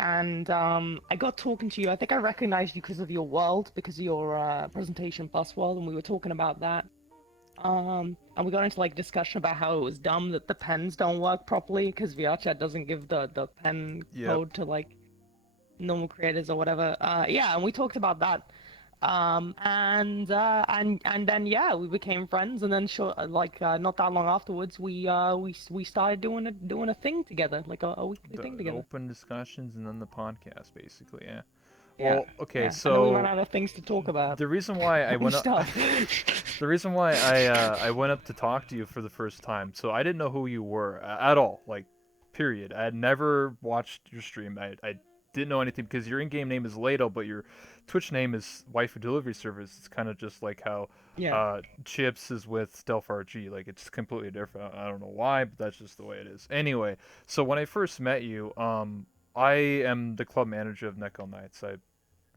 and I got talking to you. I think I recognized you because of your world, because of your presentation Bus World, and we were talking about that. And we got into like discussion about how it was dumb that the pens don't work properly because VRChat doesn't give the pen Yep. code to like normal creators or whatever. Yeah, and we talked about that. And then yeah, we became friends, and then not that long afterwards, we started doing a thing together, like a weekly thing The together. open discussions and then the podcast, basically. Yeah. Yeah, Well, okay, yeah. And then we ran so out of things to talk about the reason why I and went up, stuff. the reason why I went up to talk to you for the first time. So I didn't know who you were at all. Like, period. I had never watched your stream. I didn't know anything because your in-game name is Lado, but your Twitch name is WaifuDeliveryService. It's kind of just like how Yeah, Chips is with Stealth RG. Like, it's completely different. I don't know why, but that's just the way it is. Anyway, so when I first met you, I am the club manager of Neko Knights. I've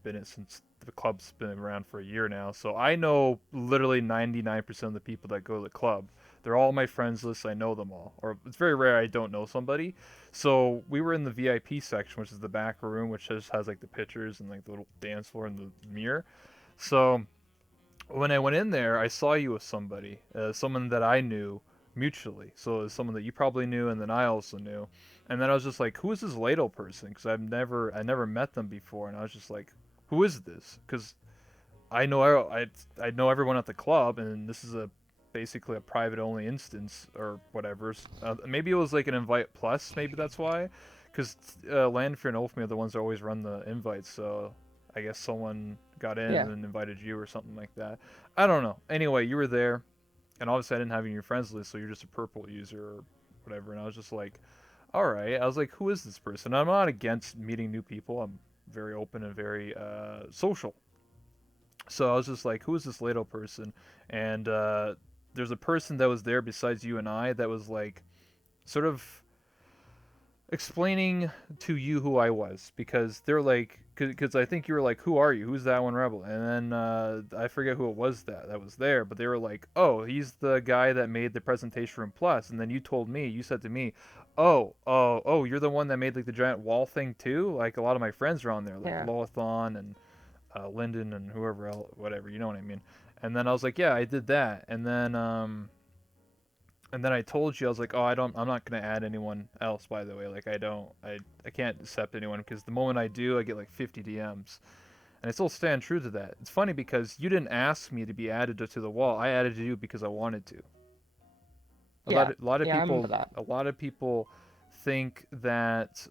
been it since the club's been around for a year now. So I know literally 99% of the people that go to the club. They're all my friends list. I know them all. Or it's very rare I don't know somebody. So we were in the VIP section, which is the back room, which just has like the pictures and like the little dance floor and the mirror. So when I went in there, I saw you with somebody, someone that I knew mutually. So it was someone that you probably knew, and then I also knew. And then I was just like, "Who is this ladle person?" Because I never met them before, and I was just like, "Who is this?" Because I know everyone at the club, and this is a basically a private only instance or whatever. Maybe it was like an invite plus. Maybe that's why. Because Landfear and Ulfme are the ones that always run the invites, so I guess someone got in yeah, and invited you or something like that. I don't know. Anyway, you were there, and obviously I didn't have you in your friends list, so you're just a purple user or whatever. And I was just like, all right. I was like, who is this person? I'm not against meeting new people. I'm very open and very social. So I was just like, who is this Lato person? And there's a person that was there besides you and I that was like, sort of explaining to you who I was because they're like, because I think you were like, who are you? Who's that one rebel? And then I forget who it was that was there, but they were like, oh, he's the guy that made the presentation room plus. And then you told me, you said to me, oh, you're the one that made like the giant wall thing too. Like a lot of my friends are on there, like yeah, Lolathon and Lyndon and whoever else, whatever, you know what I mean. And then I was like, yeah, I did that. And then I told you I was like, oh, I'm not gonna add anyone else. By the way, like I can't accept anyone because the moment I do, I get like 50 DMs, and I still stand true to that. It's funny because you didn't ask me to be added to the wall. I added you because I wanted to. yeah, A lot of yeah. I remember people, that. think that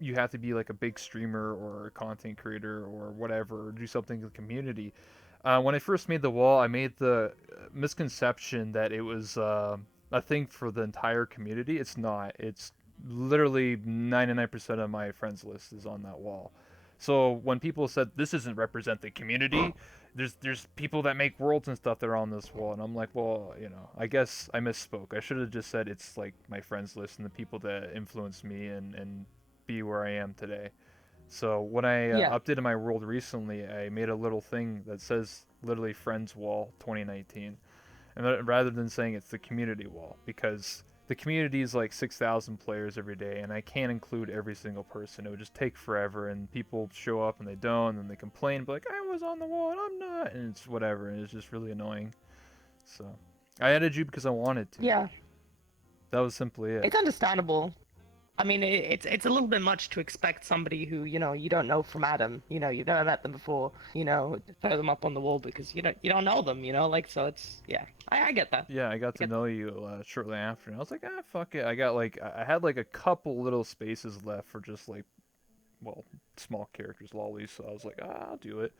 you have to be like a big streamer or a content creator or whatever, or do something in the community. When I first made the wall, I made the misconception that it was a thing for the entire community. It's not. It's literally 99% of my friends list is on that wall. So when people said this doesn't represent the community, there's people that make worlds and stuff that are on this wall, and I'm like, well, I guess I misspoke. I should have just said it's like my friends list and the people that influenced me and be where I am today. So when I Yeah, updated my world recently, I made a little thing that says literally Friends Wall 2019, and rather than saying it's the community wall, because the community is like 6,000 players every day, and I can't include every single person. It would just take forever, and people show up and they don't, and then they complain, but like I was on the wall and I'm not, and it's whatever, and it's just really annoying. So I added you because I wanted to. yeah. That was simply it. It's understandable. I mean, it's a little bit much to expect somebody who, you don't know from Adam, you've never met them before, to throw them up on the wall because you don't know them, like so it's yeah. I get that. Yeah, I got I to get know you shortly after, and I was like, fuck it. I had like a couple little spaces left for just like, well, small characters, lollies. So I was like, I'll do it.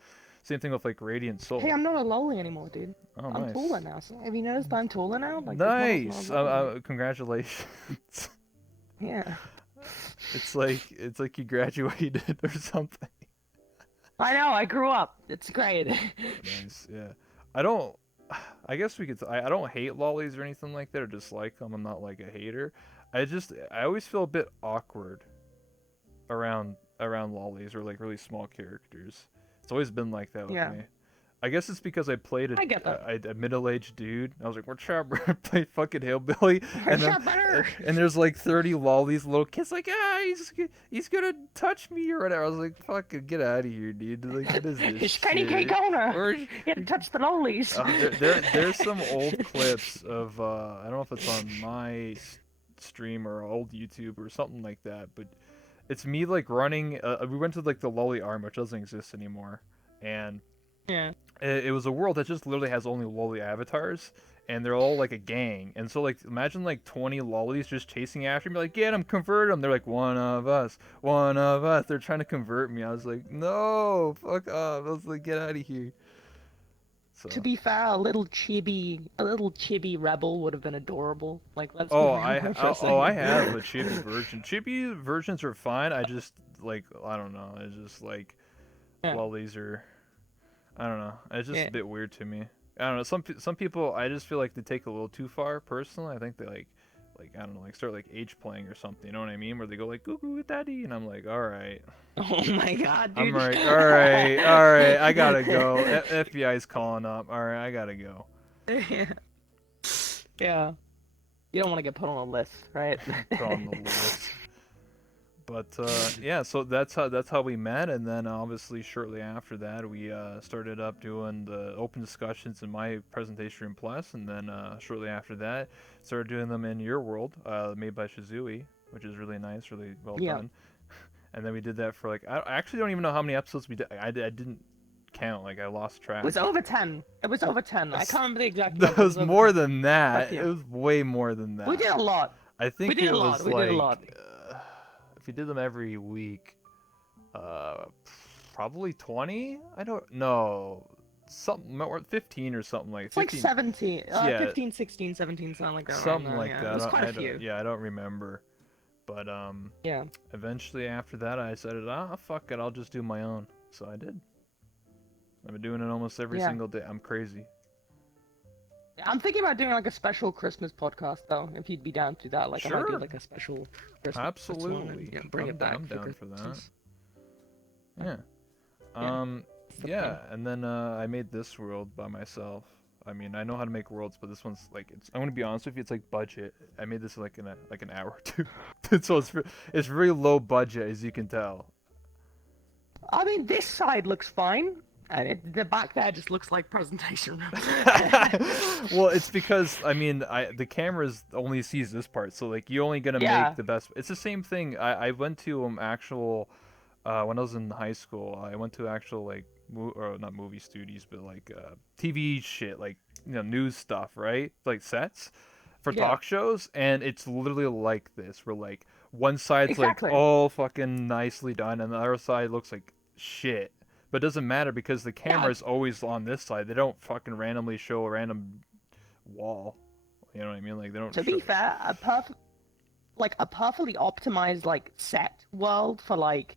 Same thing with like Radiant Hey, Soul. I'm not a lolly anymore, dude. Oh, I'm taller nice, now. So have you noticed I'm taller now? Like before I was not a nice. lolly. Congratulations. Yeah. It's like you graduated or something. I know, I grew up. It's great. Nice. Yeah. I don't. I guess we could. I don't hate lollies or anything like that, or dislike them. I'm not like a hater. I always feel a bit awkward around lollies or like really small characters. It's always been like that with Yeah. me. I guess it's because I played I get that. a middle-aged dude. I was like, "What's up, bro?" Play fucking hillbilly, and What's then up, better? and there's like 30 lollies, little kids, like, he's gonna touch me or whatever. I was like, "Fucking get out of here, dude! Like, what is this It's Kenny Cake shit?" owner. Or You had to touch the lollies. there's some old clips of I don't know if it's on my stream or old YouTube or something like that, but it's me like running. We went to like the lolly arm, which doesn't exist anymore, and Yeah. it was a world that just literally has only lolly avatars, and they're all like a gang. And so like imagine like 20 lollies just chasing after me, like get them, convert them. They're like one of us, one of us. They're trying to convert me. I was like, no, fuck off. I was like, get out of here. To So. be fair, a little chibi rebel would have been adorable. Like, let's be Oh, real here for a I second. have a chibi version. Chibi versions are fine. I just like I don't know. It's just like Yeah. lollies are. I don't know. It's just Yeah. a bit weird to me. I don't know. Some people I just feel like they take a little too far. Personally, I think they like I don't know, like start like age playing or something. You know what I mean? Where they go like "goo goo daddy," and I'm like, all right, Oh my god, I'm dude. like, all right, all right, I gotta go. FBI's calling up. All right, I gotta go. Yeah. Yeah. You don't want to get put on a list, right? Put on the list. But yeah, so that's how we met, and then obviously shortly after that we started up doing the open discussions in my presentation room plus, and then shortly after that started doing them in your world, made by Shizui, which is really nice, really well Yeah. done. And then we did that for like I actually don't even know how many episodes we did. I didn't count, like I lost It track. was over 10. It was over 10. I That's- can't remember the exact That number. It was was over more 10. than that. But It yeah. was way more than We that. did a lot. I We think did it a lot. was We did a like lot. if we did them every week. Uh, Probably 20. I don't know. Something or 15 or something like It's like 15. 17, Yeah, 15, 16, 17, something like that around something there. like Yeah. It that. was quite a I don't. few. Yeah, I don't remember. But Yeah. eventually after that, I said, fuck it, I'll just do my own. So I did. I've been doing it almost every Yeah. single day. I'm crazy. I'm thinking about doing like a special Christmas podcast though, if you'd be down to that. Like I might do Sure, like a special Christmas one and absolutely. bring it back I'm for down for that. Christmas. Yeah. Yeah, that's the Yeah, plan. and then I made this world by myself. I mean, I know how to make worlds, but this one's like I'm gonna be honest with you, it's like budget. I made this like in an hour or two, so it's really low budget as you can tell. I mean, this side looks fine, and the back there just looks like presentation room. Well, it's because I mean, the cameras only sees this part, so like you're only gonna Yeah. make the best. It's the same thing. I went to actual when I was in high school. I went to actual like or not movie studios, but like TV shit, like news stuff, right? Like sets for Yeah. talk shows, and it's literally like this. Where like one side's like Exactly. all fucking nicely done, and the other side looks like shit. But it doesn't matter because the Yeah. camera's always on this side. They don't fucking randomly show a random wall. You know what I mean? Like they don't. To show... be fair, a perfectly optimized like set world for like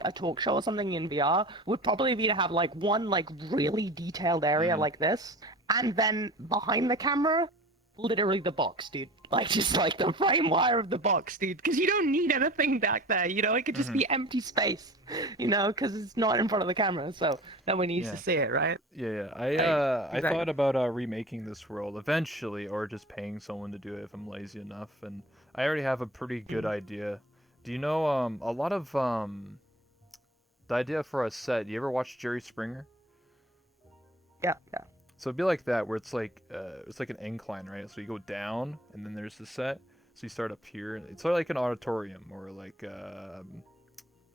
a talk show or something in VR would probably be to have like one like really detailed area Mhm. like this, and then behind the camera, literally the box, dude. Like just like the frame wire of the box, dude. Because you don't need anything back there, you know. It could just Mhm. be empty space, you know, because it's not in front of the camera, so no one needs to Yeah. see it, right? Yeah. Like, I exactly. thought about remaking this world eventually, or just paying someone to do it if I'm lazy enough. And I already have a pretty good Mhm. idea. Do you know a lot of the idea for a set? You ever watch Jerry Springer? Yeah, yeah. So it'd be like that, where it's like an incline, right? So you go down, and then there's the set. So you start up here. It's sort of like an auditorium, or like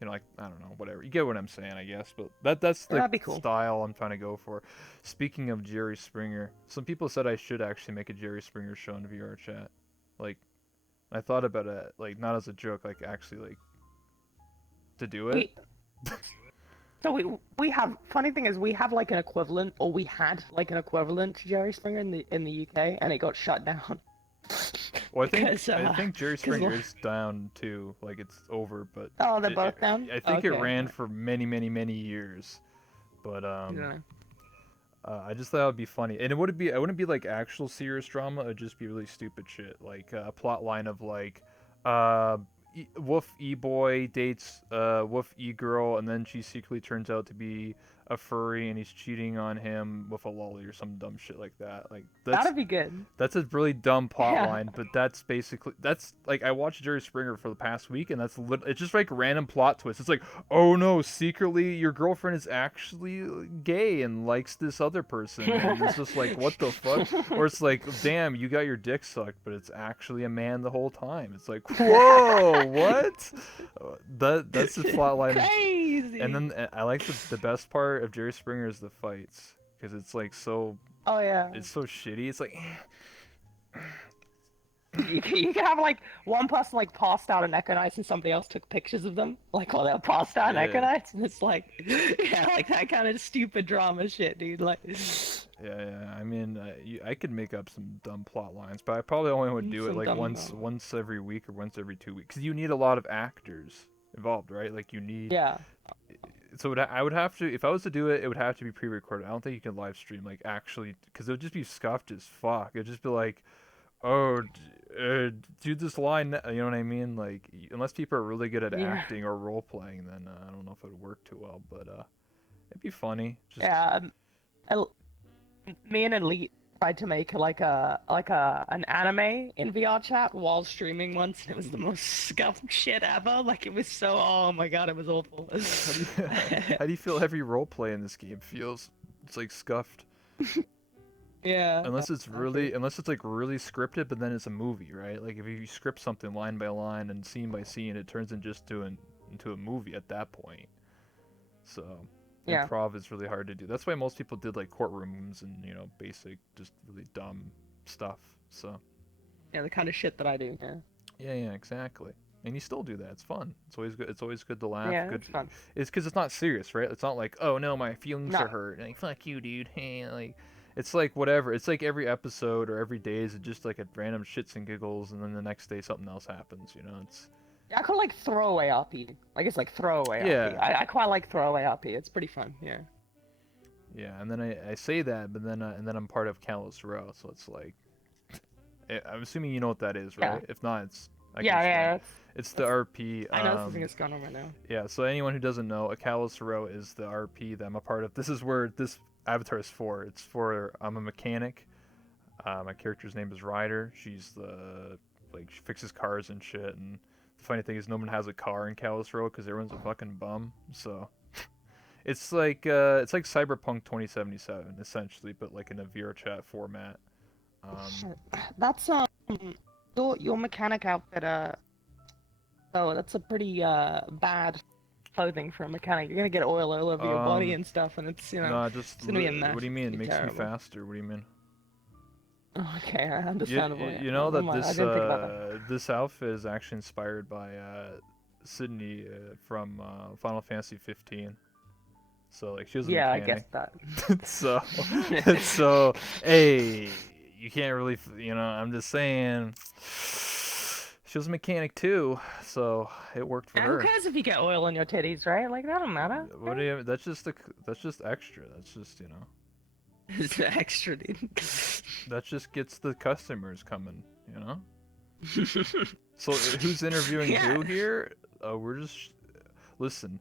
like I don't know, whatever. You get what I'm saying, I guess. But that's the That'd be cool. style I'm trying to go for. Speaking of Jerry Springer, some people said I should actually make a Jerry Springer show in VR chat. Like, I thought about it, like not as a joke, like actually like to do it. So we have funny thing is we have like an equivalent, or we had like an equivalent to Jerry Springer in the UK, and it got shut down. Well, Because, I think Jerry 'cause Springer li- is down too. Like it's over, but Oh, they're both down. I think it Okay. ran for many years. But Yeah. I just thought it would be funny, and it wouldn't be like actual serious drama. It'd just be really stupid shit, like a plot line of like, Wolf E boy dates Wolf E girl, and then she secretly turns out to be a furry and he's cheating on him with a lolly or some dumb shit like that. Like That'd be good. that's a really dumb plot Yeah. line, but that's basically that's like I watched Jerry Springer for the past week, and it's just like random plot twists. It's like, oh no, secretly your girlfriend is actually gay and likes this other person, and it's just like, what the fuck? Or it's like, damn, you got your dick sucked, but it's actually a man the whole time. It's like, whoa, what? That's the plot line. Crazy. And then I like the best part of Jerry Springer is the fights because it's like so. Oh yeah. It's so shitty. It's like. You can have like one person like passed out in Econites and somebody else took pictures of them, like while they're passed out in Yeah. Econites, and it's like, yeah, like that kind of stupid drama shit, dude. Like, Yeah. I mean, I could make up some dumb plot lines, but I probably only would do it Some like dumb once every week or once every 2 weeks. 'Cause you need a lot of actors involved, right? Like you need. yeah, So I would have to, if I was to do it, it would have to be pre-recorded. I don't think you can live stream like actually, because it would just be scuffed as fuck. It'd just be like, oh, do this line. You know what I mean? Like unless people are really good at yeah, acting or role playing, then I don't know if it would work too well. But it'd be funny. Just yeah. El- Me and Elite tried to make an anime in VR chat while streaming once, and it was the most scuffed shit ever. Like it was so, oh my god, it was awful. how do you feel every role play in this game feels? It's like scuffed. Yeah, Unless it's like really scripted, but then it's a movie, right? Like if you script something line by line and scene by scene, it turns into a movie at that point. So yeah, improv is really hard to do. That's why most people did like courtrooms and basic, just really dumb stuff. So yeah, the kind of shit that I do. Yeah, yeah, exactly. And you still do that. It's fun. It's always good. It's always good to laugh. yeah, Good. it's fun. It's because it's not serious, right? It's not like, oh no, my feelings are No, hurt. Like fuck you, dude. Hey, like, it's like whatever. It's like every episode or every day is just like a random shits and giggles, and then the next day something else happens. It's I call it like throwaway RP. Like it's like throwaway RP. yeah, I quite like throwaway RP. It's pretty fun. Yeah. yeah. And then I say that, but then I'm part of Callous Row, so it's like I'm assuming you know what that is, Yeah. right? If not, I can Yeah, explain. yeah. It's the RP. I know something that's going on right now. Yeah, so anyone who doesn't know, a Callous Row is the RP that I'm a part of. This is where this avatar is for. It's for I'm a mechanic. My character's name is Ryder. She's she fixes cars and shit. And the funny thing is, no one has a car in Callous Row because everyone's a fucking bum. So it's like Cyberpunk 2077 essentially, but like in a VR chat format. Shit. That's your mechanic outfit. Oh, that's a pretty bad clothing for a mechanic. You're gonna get oil all over your body and stuff, and it's No, just it's gonna be a mess. what do you mean? It makes Terrible. me faster. What do you mean? Okay, understandable. You know Never that mind, I didn't think about that. this outfit is actually inspired by Sydney from Final Fantasy 15. So like she was a Yeah, I mechanic. guessed that. So hey, you can't really I'm just saying she was a mechanic too, so it worked for Yeah, her. who cares if you get oil on your titties, right? Like that don't matter. What do you? That's just extra. That's just It's extra, dude. that just gets the customers coming. So who's interviewing Yeah. who here? We're just listen.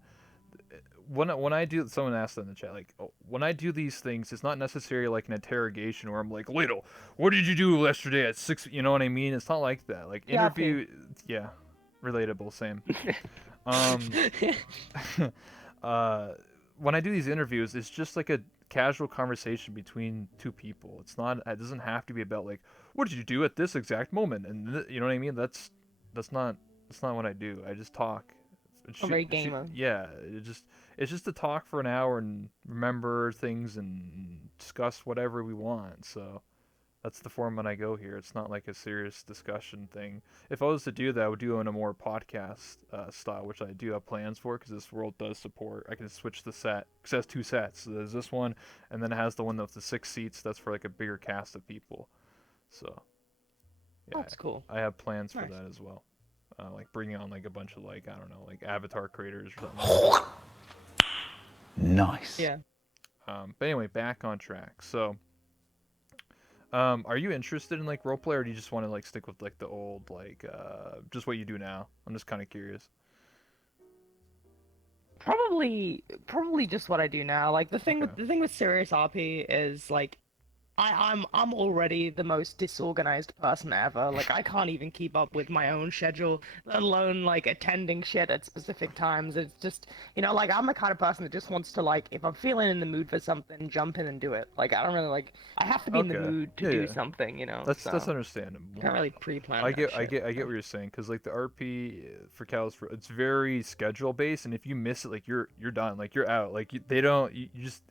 When I do, someone asked in the chat, like, when I do these things, it's not necessarily like an interrogation where I'm like, Ladle, what did you do yesterday at 6? You know what I mean? It's not like that. Like Yeah, interview, yeah, relatable, same. Um, when I do these interviews, it's just like a casual conversation between two people. It's not. It doesn't have to be about like, what did you do at this exact moment? And you know what I mean? That's not what I do. I just talk. A very gamer. Yeah, it's just to talk for an hour and remember things and discuss whatever we want. So that's the format I go here. It's not like a serious discussion thing. If I was to do that, I would do it in a more podcast style, which I do have plans for because this world does support. I can switch the set because it has two sets. So there's this one, and then it has the one with the 6 seats. That's for like a bigger cast of people. So yeah, That's cool. I have plans for Nice. that as well. Like bringing on like a bunch of like I don't know like avatar creators or something. Nice. Yeah. But anyway, back on track. So, are you interested in like roleplay, or do you just want to like stick with like the old like just what you do now? I'm just kind of curious. Probably just what I do now. Like Okay. the thing with serious RP is like I'm already the most disorganized person ever. Like I can't even keep up with my own schedule, let alone like attending shit at specific times. It's just, like I'm the kind of person that just wants to like if I'm feeling in the mood for something, jump in and do it. Like I don't really like I have to be in the Okay. mood to Yeah, do yeah. something, That's so understandable. can't really pre-plan I that get I shit. get I get So. what you're saying because like the RP for cows for it's very schedule based, and if you miss it, like you're done, like you're out, like they don't you just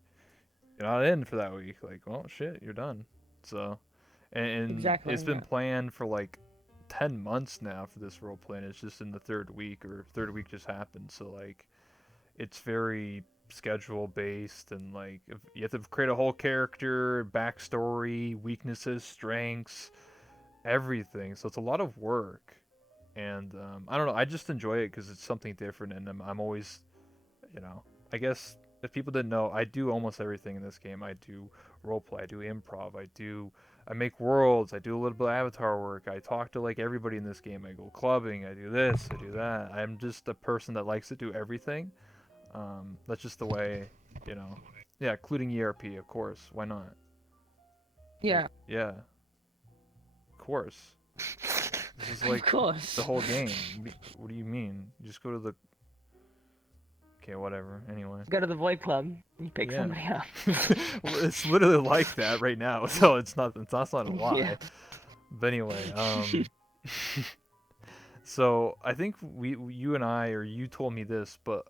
you're not in for that week. Like, well, shit, you're done. So, and it's Exactly, been yeah. planned for like 10 months now for this role play, and it's just in the third week, or third week just happened. So like, it's very schedule based, and like if you have to create a whole character, backstory, weaknesses, strengths, everything. So it's a lot of work, and I don't know. I just enjoy it because it's something different, and I'm always, you know, I guess if people didn't know, I do almost everything in this game. I do roleplay, I do improv, I make worlds, I do a little bit of avatar work, I talk to like everybody in this game, I go clubbing, I do this, I do that. I'm just a person that likes to do everything. That's just the way, you know. Yeah, including ERP, of course. Why not? Like, Yeah. yeah, of course. This is Of like the course. whole game. What do you mean? You just go to the. Okay, whatever. Anyway. Go to the Void Club and you pick Yeah. somebody up. Well, it's literally like that right now, so it's not a Yeah. lie. But anyway, so I think you and I, or you told me this, but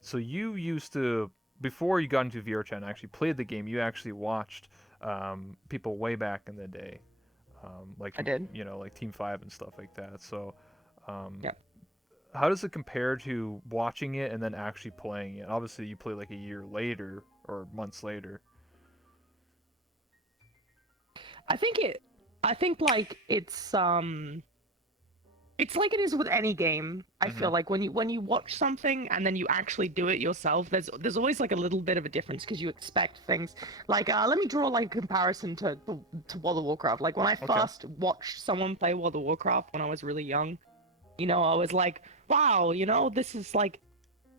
so you used to, before you got into VR chat and actually played the game, you actually watched people way back in the day, like I did. like Team Five and stuff like that. So um, Yeah. how does it compare to watching it and then actually playing it? Obviously, you play like a year later or months later. I think it I think like it's like it is with any game. I Mm-hmm. feel like when you watch something and then you actually do it yourself, there's always like a little bit of a difference because you expect things. Like let me draw like a comparison to World of Warcraft. Like when I Okay. first watched someone play World of Warcraft when I was really young, I was like, wow, this is like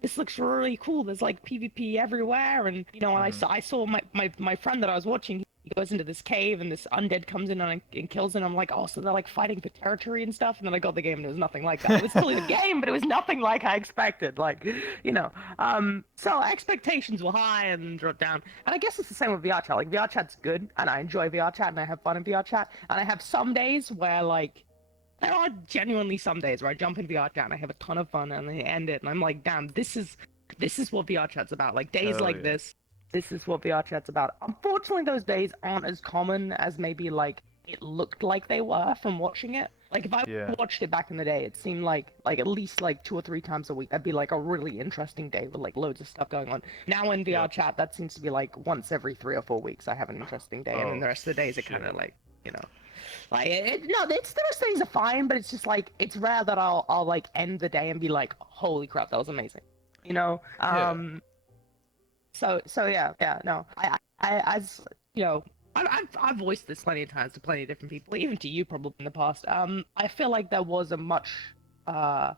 this looks really cool. There's like PvP everywhere, and when Mm-hmm. I saw my friend that I was watching, he goes into this cave, and this undead comes in and kills him. I'm like, oh, so they're like fighting for territory and stuff. And then I got the game, and it was nothing like that. It was still in the game, but it was nothing like I expected. Like, so expectations were high and dropped down. And I guess it's the same with VR chat. Like VR chat's good, and I enjoy VR chat, and I have fun in VR chat. And I have some days where like there are genuinely some days where I jump in VR chat and I have a ton of fun and I end it and I'm like, damn, this is what VR chat's about. Like days Hell like yeah. this is what VR chat's about. Unfortunately, those days aren't as common as maybe like it looked like they were from watching it. Like if I Yeah. watched it back in the day, it seemed like at least like 2 or 3 times a week. That'd be like a really interesting day with like loads of stuff going on. Now in VR Yep. chat, that seems to be like once every 3 or 4 weeks. I have an interesting day, and then Oh the rest of the days are kind of shit. like you know. Like no, it's those things are fine, but it's just like it's rare that I'll like end the day and be like, holy crap, that was amazing. You know? Yeah. So yeah, no. As you know, I've voiced this plenty of times to plenty of different people, even to you probably in the past. I feel like there was uh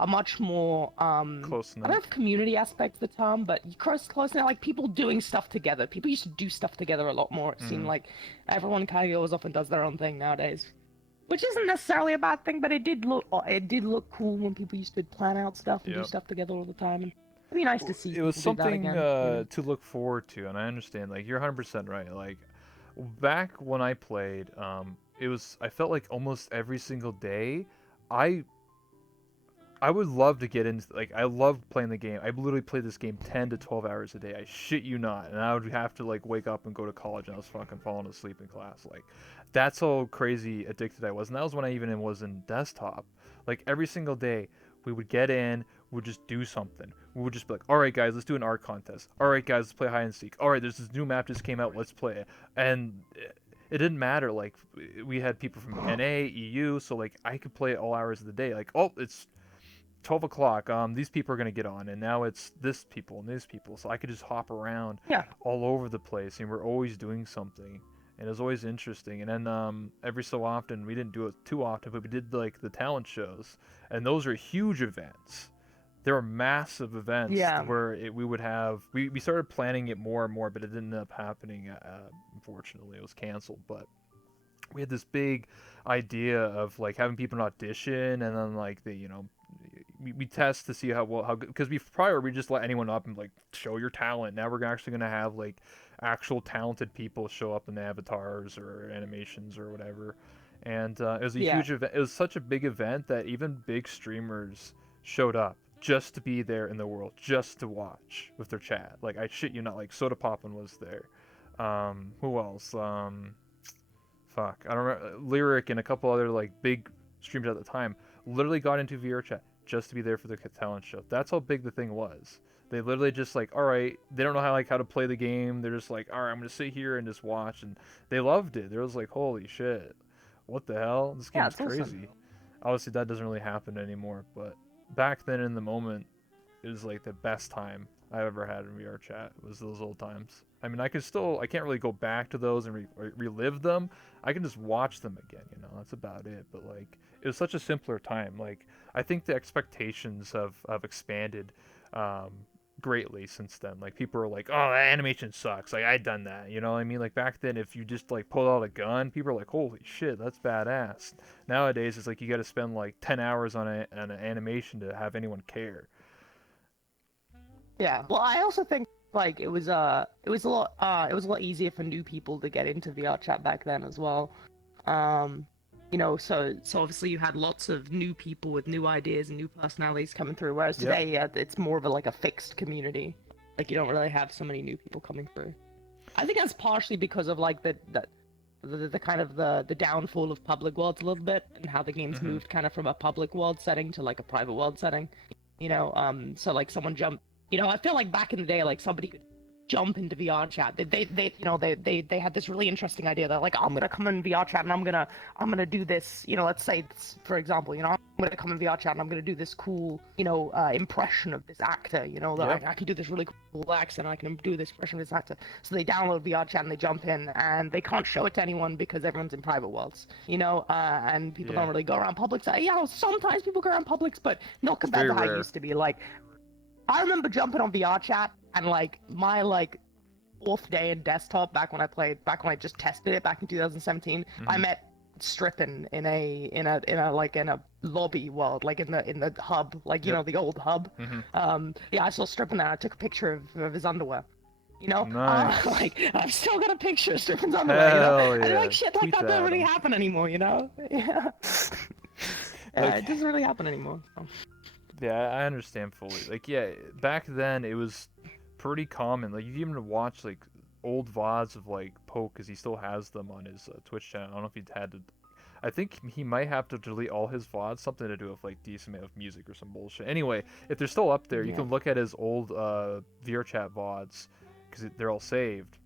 a much more Close I don't knit. know if community aspect of the term, but close now, like people doing stuff together. People used to do stuff together a lot more. It seemed Mm-hmm. like everyone kind of goes off and does their own thing nowadays, which isn't necessarily a bad thing, but it did look cool when people used to plan out stuff and do Yep. stuff together all the time, and it'd be nice to see It was people do that something again. to look forward to, and I understand. Like you're 100% right. Like back when I played, I felt like almost every single day, I I would love to get into like I love playing the game. I literally played this game 10 to 12 hours a day. I shit you not. And I would have to like wake up and go to college and I was fucking falling asleep in class. Like that's how crazy addicted I was. And that was when I even was in desktop. Like every single day we would get in, we'd just do something. We would just be like, "All right guys, let's do an art contest. All right guys, let's play hide and seek. All right, there's this new map just came out. Let's play it." And it didn't matter like we had people from NA, EU, so like I could play it all hours of the day. Like, "Oh, it's 12 o'clock, these people are going to get on, and now it's this people and this people." So I could just hop around Yeah, all over the place, and we're always doing something. And it was always interesting. And then every so often, we didn't do it too often, but we did like the talent shows, and those are huge events. there were massive events Yeah. where we would have we started planning it more and more, but it didn't end up happening. Unfortunately, it was canceled. But we had this big idea of like having people an audition, and then like they, we test to see how well how good, because prior we just let anyone up and like show your talent. Now we're actually gonna have like actual talented people show up in the avatars or animations or whatever. And it was a Yeah. huge event. It was such a big event that even big streamers showed up just to be there in the world, just to watch with their chat. Like I shit you not, like Soda Poppin was there. Who else? Fuck, I don't remember. Lyric and a couple other like big streamers at the time literally got into VR chat just to be there for the talent show. That's how big the thing was. They literally just like, all right, they don't know how to play the game. They're just like, all right, I'm gonna sit here and just watch, and they loved it. They was like, holy shit, what the hell? This Yeah, game's it's awesome. crazy. Obviously, that doesn't really happen anymore, but back then in the moment, it was like the best time I ever had in VR chat. Was those old times. I mean, I can't really go back to those and relive them. I can just watch them again, that's about it. But like, it was such a simpler time. Like, I think the expectations have expanded um, greatly since then. Like, people are like, oh, that animation sucks. Like, I'd done that. You know what I mean? Like, back then, if you just like pulled out a gun, people are like, holy shit, that's badass. Nowadays, it's like you got to spend like 10 hours on an animation to have anyone care. Yeah. Well, I also think like it was a lot easier for new people to get into VR chat back then as well. Um, so obviously you had lots of new people with new ideas and new personalities coming through, whereas Yep. today, yeah, it's more of like a fixed community. Like you don't really have so many new people coming through. I think that's partially because of like the kind of the downfall of public worlds a little bit, and how the game's Hmm. moved kind of from a public world setting to like a private world setting. So like someone jumped. I feel like back in the day, like somebody could jump into VR chat. They had this really interesting idea. They're like, I'm gonna come in VR chat and I'm gonna do this. Let's say for example, I'm gonna come in VR chat and I'm gonna do this cool, impression of this actor. That Yep. I can do this really cool accent. I can do this impression of this actor. So they download VR chat and they jump in, and they can't show it to anyone because everyone's in private worlds. And people Yeah. don't really go around public. So, sometimes people go around publics, but not It's compared very to how it rare. used to be. Like, I remember jumping on VR chat and like my like fourth day in desktop back when I just tested it back in 2017. I Hmm. met Strippin in a lobby world, like in the hub, like Yep. the old hub. Hmm. Yeah, I saw Strippin there. I took a picture of his underwear. Nice. Like I've still got a picture of Strippin's underwear. Hell And yeah. like shit like Tweet that that doesn't at really him. happen anymore. Yeah. Yeah, Like, it doesn't really happen anymore. So. yeah, I understand fully. Like, yeah, back then it was pretty common. Like, you even watch like old VODs of like Poke, because he still has them on his Twitch channel. I don't know if he had to. I think he might have to delete all his VODs, something to do with like decent amount of music or some bullshit. Anyway, if they're still up there, you Yeah. can look at his old VRChat VODs, because they're all saved,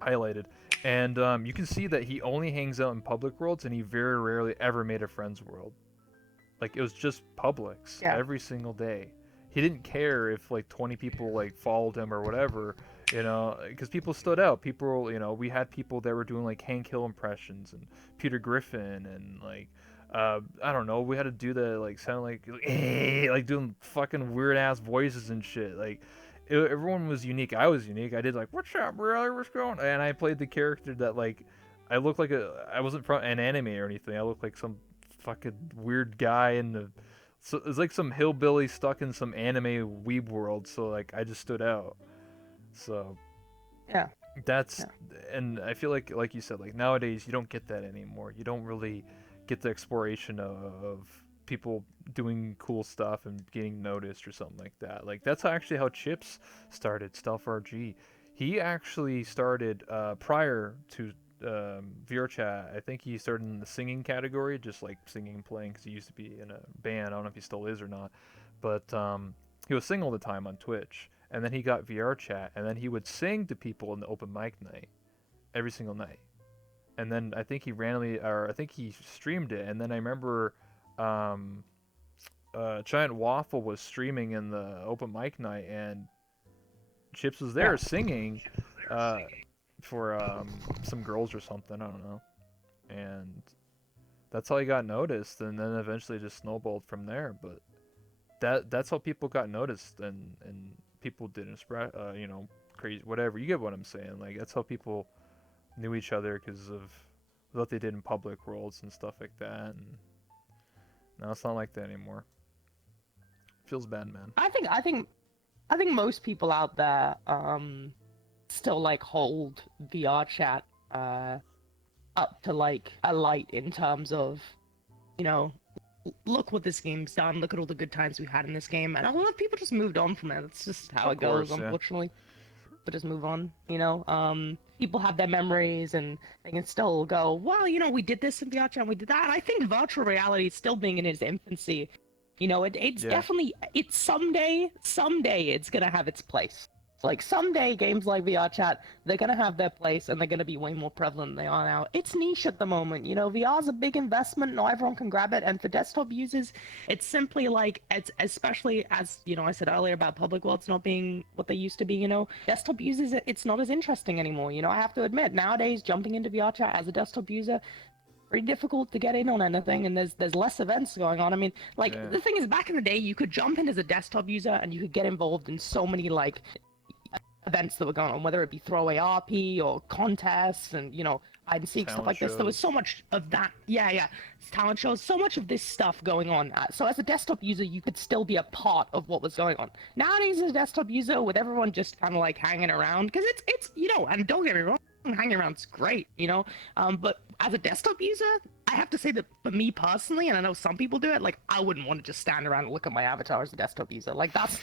highlighted, and you can see that he only hangs out in public worlds, and he very rarely ever made a friends world. Like, it was just publics Yeah. every single day. He didn't care if like 20 people like followed him or whatever, because people stood out. People, we had people that were doing like Hank Hill impressions and Peter Griffin, and like I don't know, we had to do the like sound like doing fucking weird ass voices and shit. Like, everyone was unique. I was unique. I did like, what's up, brother? What's going? And I played the character that like I looked like I wasn't from an anime or anything. I looked like some fucking weird guy in the. So it's like some hillbilly stuck in some anime weeb world. So like I just stood out. So Yeah. that's, Yeah. and I feel like you said, like nowadays you don't get that anymore. You don't really get the exploration of people doing cool stuff and getting noticed or something like that. Like, that's actually how Chips started Stealth RG. He actually started prior to VRChat. I think he started in the singing category, just like singing and playing, because he used to be in a band. I don't know if he still is or not, but he was singing all the time on Twitch. And then he got VR chat, and then he would sing to people in the open mic night every single night. And then I think he randomly, or I think he streamed it. And then I remember um, Giant Waffle was streaming in the open mic night, and Chips was there Yeah. singing for some girls or something. I don't know. And that's how he got noticed, and then eventually just snowballed from there. But that's how people got noticed, and people didn't spread, crazy whatever. You get what I'm saying? Like that's how people knew each other because of what they did in public worlds and stuff like that. And now it's not like that anymore. Feels bad, man. I think most people out there still like hold VR chat up to like a light in terms of, you know, look what this game's done, look at all the good times we had in this game, and a lot of people just moved on from it. That's just how Of it goes, course, yeah. unfortunately. But just move on, you know. People have their memories, and they can still go, well, we did this in VR chat, we did that. And I think virtual reality is still being in its infancy. It's Yeah. definitely, it's someday it's gonna have its place. Like someday games like VR chat, they're gonna have their place and they're gonna be way more prevalent than they are now. It's niche at the moment, VR's a big investment, not everyone can grab it, and for desktop users, it's simply like, it's especially as, I said earlier about public worlds not being what they used to be, desktop users, it's not as interesting anymore. I have to admit, nowadays jumping into VR chat as a desktop user, pretty difficult to get in on anything, and there's less events going on. I mean, like, Yeah. the thing is, back in the day, you could jump in as a desktop user and you could get involved in so many like events that were going on, whether it be throwaway RP or contests and hide and seek, stuff Talent like this. There was shows. so much of that. Yeah, talent shows, so much of this stuff going on. So as a desktop user, you could still be a part of what was going on. Nowadays, as a desktop user, with everyone just kind of like hanging around, because it's and don't get me wrong, hanging around's great, but as a desktop user, I have to say that for me personally, and I know some people do it, like I wouldn't want to just stand around and look at my avatar as a desktop user. Like that's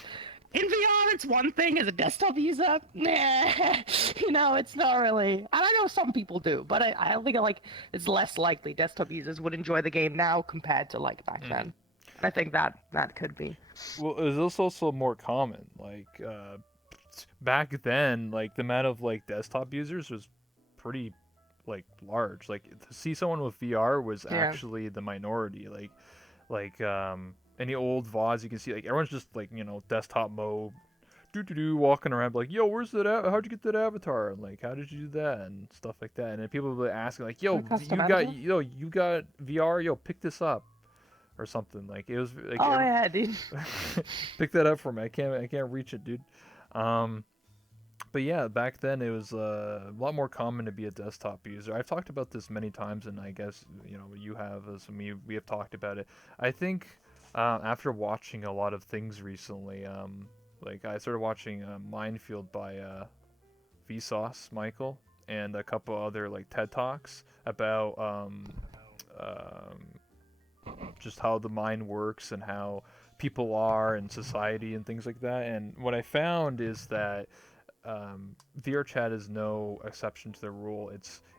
in VR, it's one thing. As a desktop user, nah, it's not really. And I know some people do, but I think like it's less likely desktop users would enjoy the game now compared to like back then. And I think that could be. Well, is this also more common? Like back then, like the amount of like desktop users was pretty like large. Like to see someone with VR was Yeah. actually the minority. Like any old VODs you can see, like everyone's just like desktop mode, walking around like, yo, where's that? How'd you get that avatar? And like, how did you do that? And stuff like that. And then people will be asking like, A yo, custom you got avatar? you got VR? Yo, pick this up or something. Like it was like Oh yeah, dude. pick that up for me. I can't reach it, dude. Um, but yeah, back then it was a lot more common to be a desktop user. I've talked about this many times, and I guess you have as me. We have talked about it. I think after watching a lot of things recently, like I started watching Minefield by Vsauce Michael and a couple other like TED talks about just how the mind works and how people are in society and things like that. And what I found is that VR chat is no exception to the rule.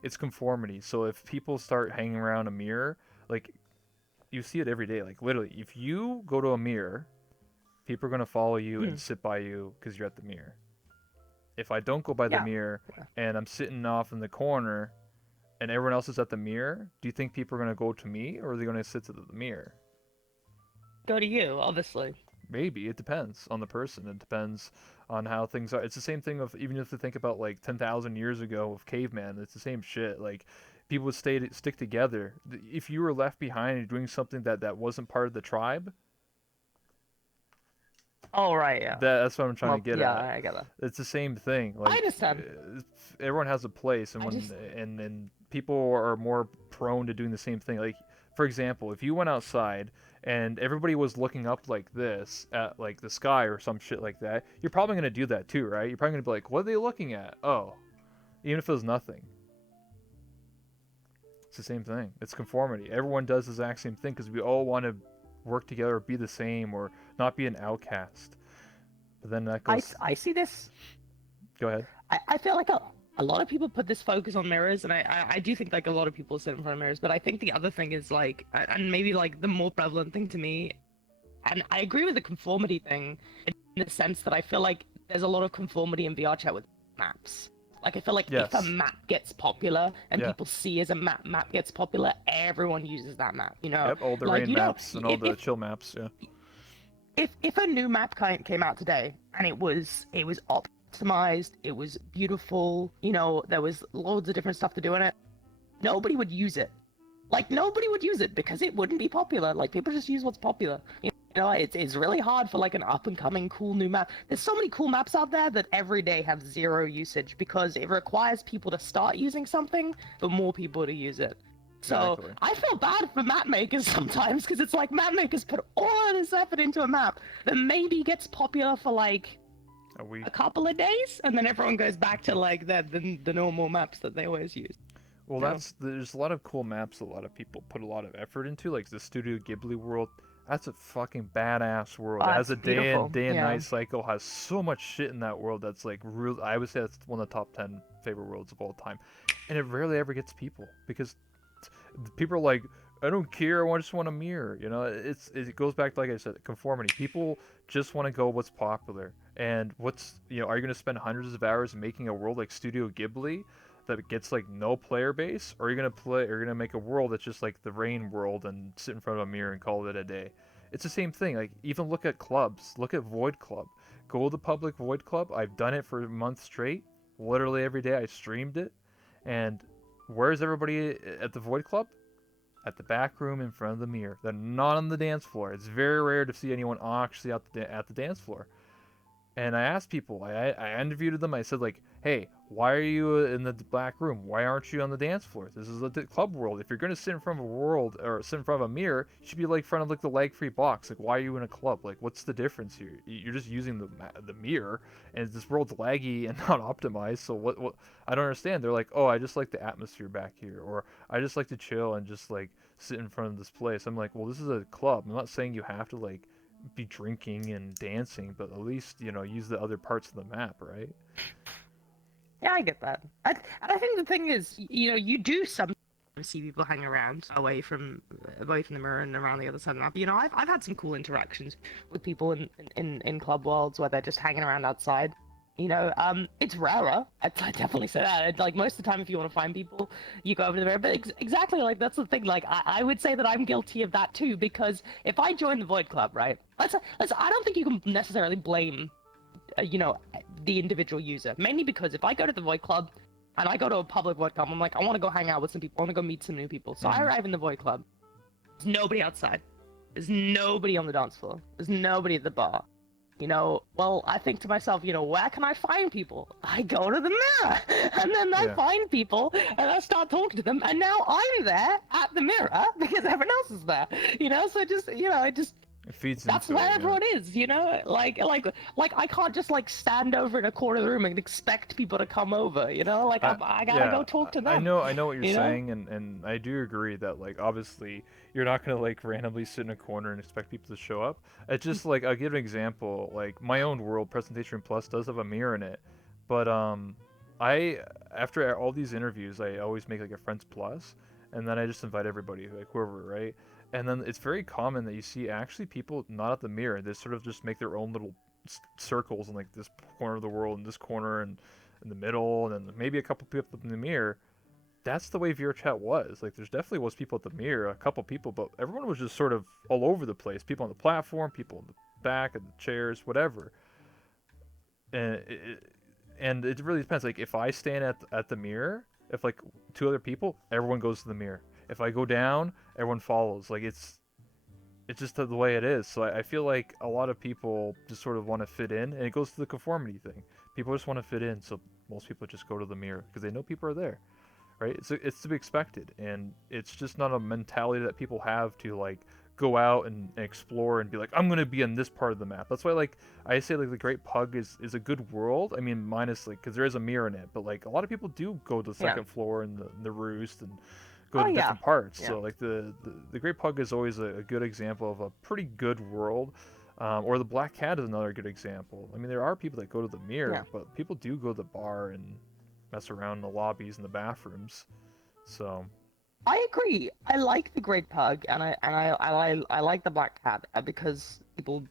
It's conformity. So if people start hanging around a mirror, like you see it every day. Like literally, if you go to a mirror, people are gonna follow you and sit by you because you're at the mirror. If I don't go by the Yeah. mirror and I'm sitting off in the corner and everyone else is at the mirror, do you think people are gonna go to me or are they gonna sit to the mirror? Go to you, obviously. Maybe it depends on the person. It depends on how things are. It's the same thing of even if you think about like 10,000 years ago with caveman. It's the same shit. Like people would stick together. If you were left behind and doing something that wasn't part of the tribe, Oh right, yeah. that's what I'm trying to Well, get yeah, at. I get that. It's the same thing. I Like understand. everyone has a place, and I when just and people are more prone to doing the same thing. Like for example, if you went outside and everybody was looking up like this at like the sky or some shit like that, you're probably gonna do that too, right? You're probably gonna be like, what are they looking at? Oh, even if it was nothing. It's the same thing. It's conformity. Everyone does the exact same thing because we all want to work together, or be the same, or not be an outcast. But then that goes. I see this. Go ahead. I feel like a lot of people put this focus on mirrors, and I do think like a lot of people sit in front of mirrors, but I think the other thing is like, and maybe like the more prevalent thing to me, and I agree with the conformity thing in the sense that I feel like there's a lot of conformity in VR chat with maps. Like I feel like if a Yes. map gets popular and Yeah. people see as a map gets popular, everyone uses that map. Yep. All the Like rain maps and all the chill maps. Yeah. if a new map came out today and it was optimized, it was beautiful, there was loads of different stuff to do in it, nobody would use it. Like nobody would use it because it wouldn't be popular. Like people just use what's popular. it's really hard for like an up and coming cool new map. There's so many cool maps out there that every day have zero usage because it requires people to start using something, but more people to use it. So Exactly. I feel bad for map makers sometimes because it's like map makers put all of this effort into a map that maybe gets popular for like A week. a couple of days, and then everyone goes back to like the normal maps that they always use. Well, Yeah. there's a lot of cool maps a lot of people put a lot of effort into, like the Studio Ghibli world. That's a fucking badass world. Oh, It has it's a beautiful. day and Yeah. night cycle. Has so much shit in that world that's like real. I would say that's one of the top 10 favorite worlds of all time, and it rarely ever gets people because people are like, I don't care. I just want a mirror. You know, it goes back to, like I said, conformity. People just want to go what's popular, and are you going to spend hundreds of hours making a world like Studio Ghibli that gets like no player base, or are you going to make a world that's just like the Rain world and sit in front of a mirror and call it a day? It's the same thing. Like, even look at clubs. Look at Void Club. Go to the public Void Club. I've done it for a month straight. Literally every day I streamed it, and where's everybody at the Void Club? At the back room in front of the mirror. They're not on the dance floor. It's very rare to see anyone actually at the dance floor. And I asked people, I interviewed them. I said, like, hey, why are you in the black room? Why aren't you on the dance floor? This is a club world. If you're going to sit in front of a world or sit in front of a mirror, you should be like in front of like the lag-free box. Like, why are you in a club? Like, what's the difference here? You're just using the mirror, and this world's laggy and not optimized. So what? I don't understand. They're like, oh, I just like the atmosphere back here, or I just like to chill and just like sit in front of this place. I'm like, well, this is a club. I'm not saying you have to like be drinking and dancing, but at least use the other parts of the map, right? Yeah, I get that. And I think the thing is, you do sometimes see people hang around away from the mirror and around the other side of the map. I've had some cool interactions with people in club worlds where they're just hanging around outside. It's rarer. I definitely say that. Like most of the time, if you want to find people, you go over to the mirror. But exactly, like that's the thing. Like I would say that I'm guilty of that too because if I join the Void Club, right? I don't think you can necessarily blame the individual user. Mainly because if I go to the Void Club and I go to a public Void Club, I'm like, I want to go hang out with some people. I want to go meet some new people. So I arrive in the Void Club. There's nobody outside. There's nobody on the dance floor. There's nobody at the bar. Well, I think to myself, where can I find people? I go to the mirror, and then I find people, and I start talking to them, and now I'm there at the mirror because everyone else is there. So It feeds that's into where it, everyone is, like I can't just like stand over in a corner of the room and expect people to come over, I gotta go talk to them. I know what you're saying, and I do agree that like obviously you're not gonna like randomly sit in a corner and expect people to show up. It's just like I'll give an example. Like my own world, Presentation Plus, does have a mirror in it, but I after all these interviews, I always make like a friends plus, and then I just invite everybody, like whoever, right? And then it's very common that you see actually people not at the mirror. They sort of just make their own little circles in like this corner of the world and this corner and in the middle, and then maybe a couple people in the mirror. That's the way VRChat was. Like there's definitely was people at the mirror, a couple people, but everyone was just sort of all over the place. People on the platform, people in the back of the chairs, whatever. And it really depends. Like if I stand at the mirror, if like two other people, everyone goes to the mirror. If I go down, everyone follows. Like it's just the way it is. So I feel like a lot of people just sort of want to fit in, and it goes to the conformity thing. People just want to fit in, so most people just go to the mirror because they know people are there, right? It's to be expected, and it's just not a mentality that people have to like go out and explore and be like, I'm gonna be in this part of the map. That's why like I say like the Great Pug is a good world. I mean, minus like because there is a mirror in it, but like a lot of people do go to the second floor and the roost and go to different parts. So like the Great Pug is always a good example of a pretty good world. Or the Black Cat is another good example. I mean, there are people that go to the mirror, but people do go to the bar and mess around in the lobbies and the bathrooms. So I agree. I like the Great Pug, and I like the Black Cat because people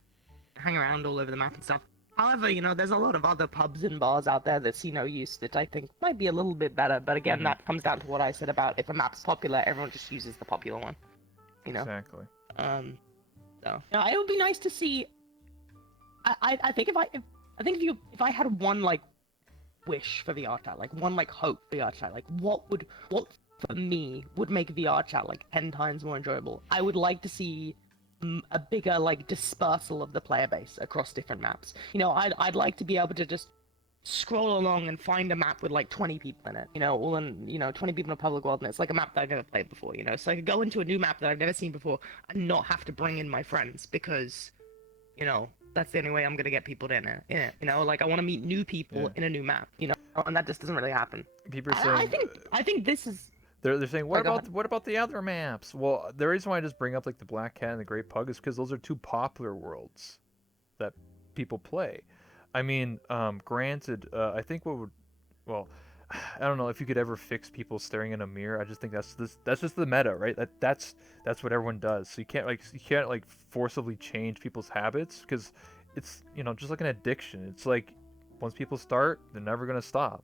hang around all over the map and stuff. However, there's a lot of other pubs and bars out there that see no use that I think might be a little bit better. But again, that comes down to what I said about if a map's popular, everyone just uses the popular one. Exactly. So it would be nice to see. I think if I had one like wish for VR chat, like one like hope for VR chat, like what for me would make VR chat like 10 times more enjoyable. I would like to see a bigger like dispersal of the player base across different maps. You know, I'd like to be able to just scroll along and find a map with like 20 people in it, you know, all in, you know, 20 people in a public world, and it's like a map that I've never played before, you know, so I could go into a new map that I've never seen before and not have to bring in my friends because, you know, that's the only way I'm gonna get people in it, you know, like I want to meet new Yeah. people in a new map, you know, and that just doesn't really happen. People are I saying think this is. they're saying Sorry, go ahead. what about the other maps? Well, the reason why I just bring up like the Black Cat and the Great Pug is because those are two popular worlds that people play. I mean, granted, I think what would, well, I don't know if you could ever fix people staring in a mirror. I just think that's just the meta, right? That's what everyone does. So you can't like forcibly change people's habits because it's, you know, just like an addiction. It's like once people start, they're never gonna stop.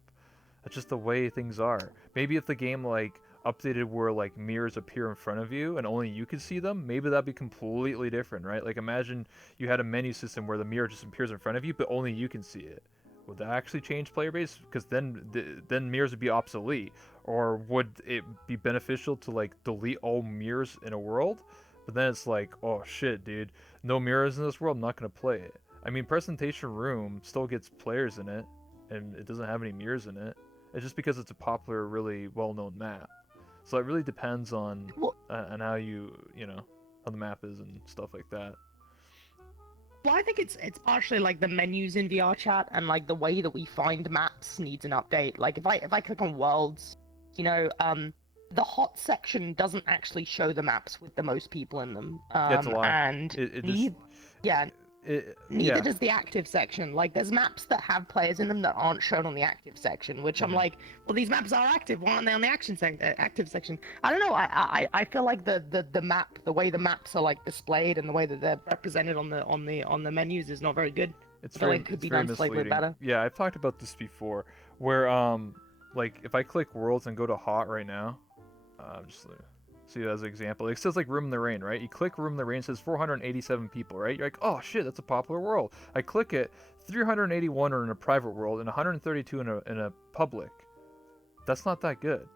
That's just the way things are. Maybe if the game like updated where like mirrors appear in front of you and only you can see them, maybe that'd be completely different, right? Like imagine you had a menu system where the mirror just appears in front of you, but only you can see it. Would that actually change player base? Because then mirrors would be obsolete, or would it be beneficial to like delete all mirrors in a world? But then it's like, oh shit, dude, no mirrors in this world. I'm not gonna play it. I mean, Presentation Room still gets players in it, and it doesn't have any mirrors in it. It's just because it's a popular, really well-known map. So it really depends Well, on how you know, how the map is and stuff like that. Well, I think it's partially like the menus in VR chat and like the way that we find maps needs an update. Like if I click on worlds, you know, the hot section doesn't actually show the maps with the most people in them. Yeah, it's a lie. And It just yeah, neither yeah. does the active section. Like there's maps that have players in them that aren't shown on the active section, which I'm Mhm. like, well, these maps are active. Why aren't they on the active section? I don't know. I feel like the map, the way the maps are like displayed and the way that they're represented on the menus is not very good. I feel like it could It's be very done slightly misleading. better. Yeah, I've talked about this before, where like if I click worlds and go to hot right now, just see it as an example. It says like Room in the Rain, right? You click Room in the Rain, it says 487 people, right? You're like, oh shit, that's a popular world. I click it, 381 are in a private world and 132 in a public. That's not that good.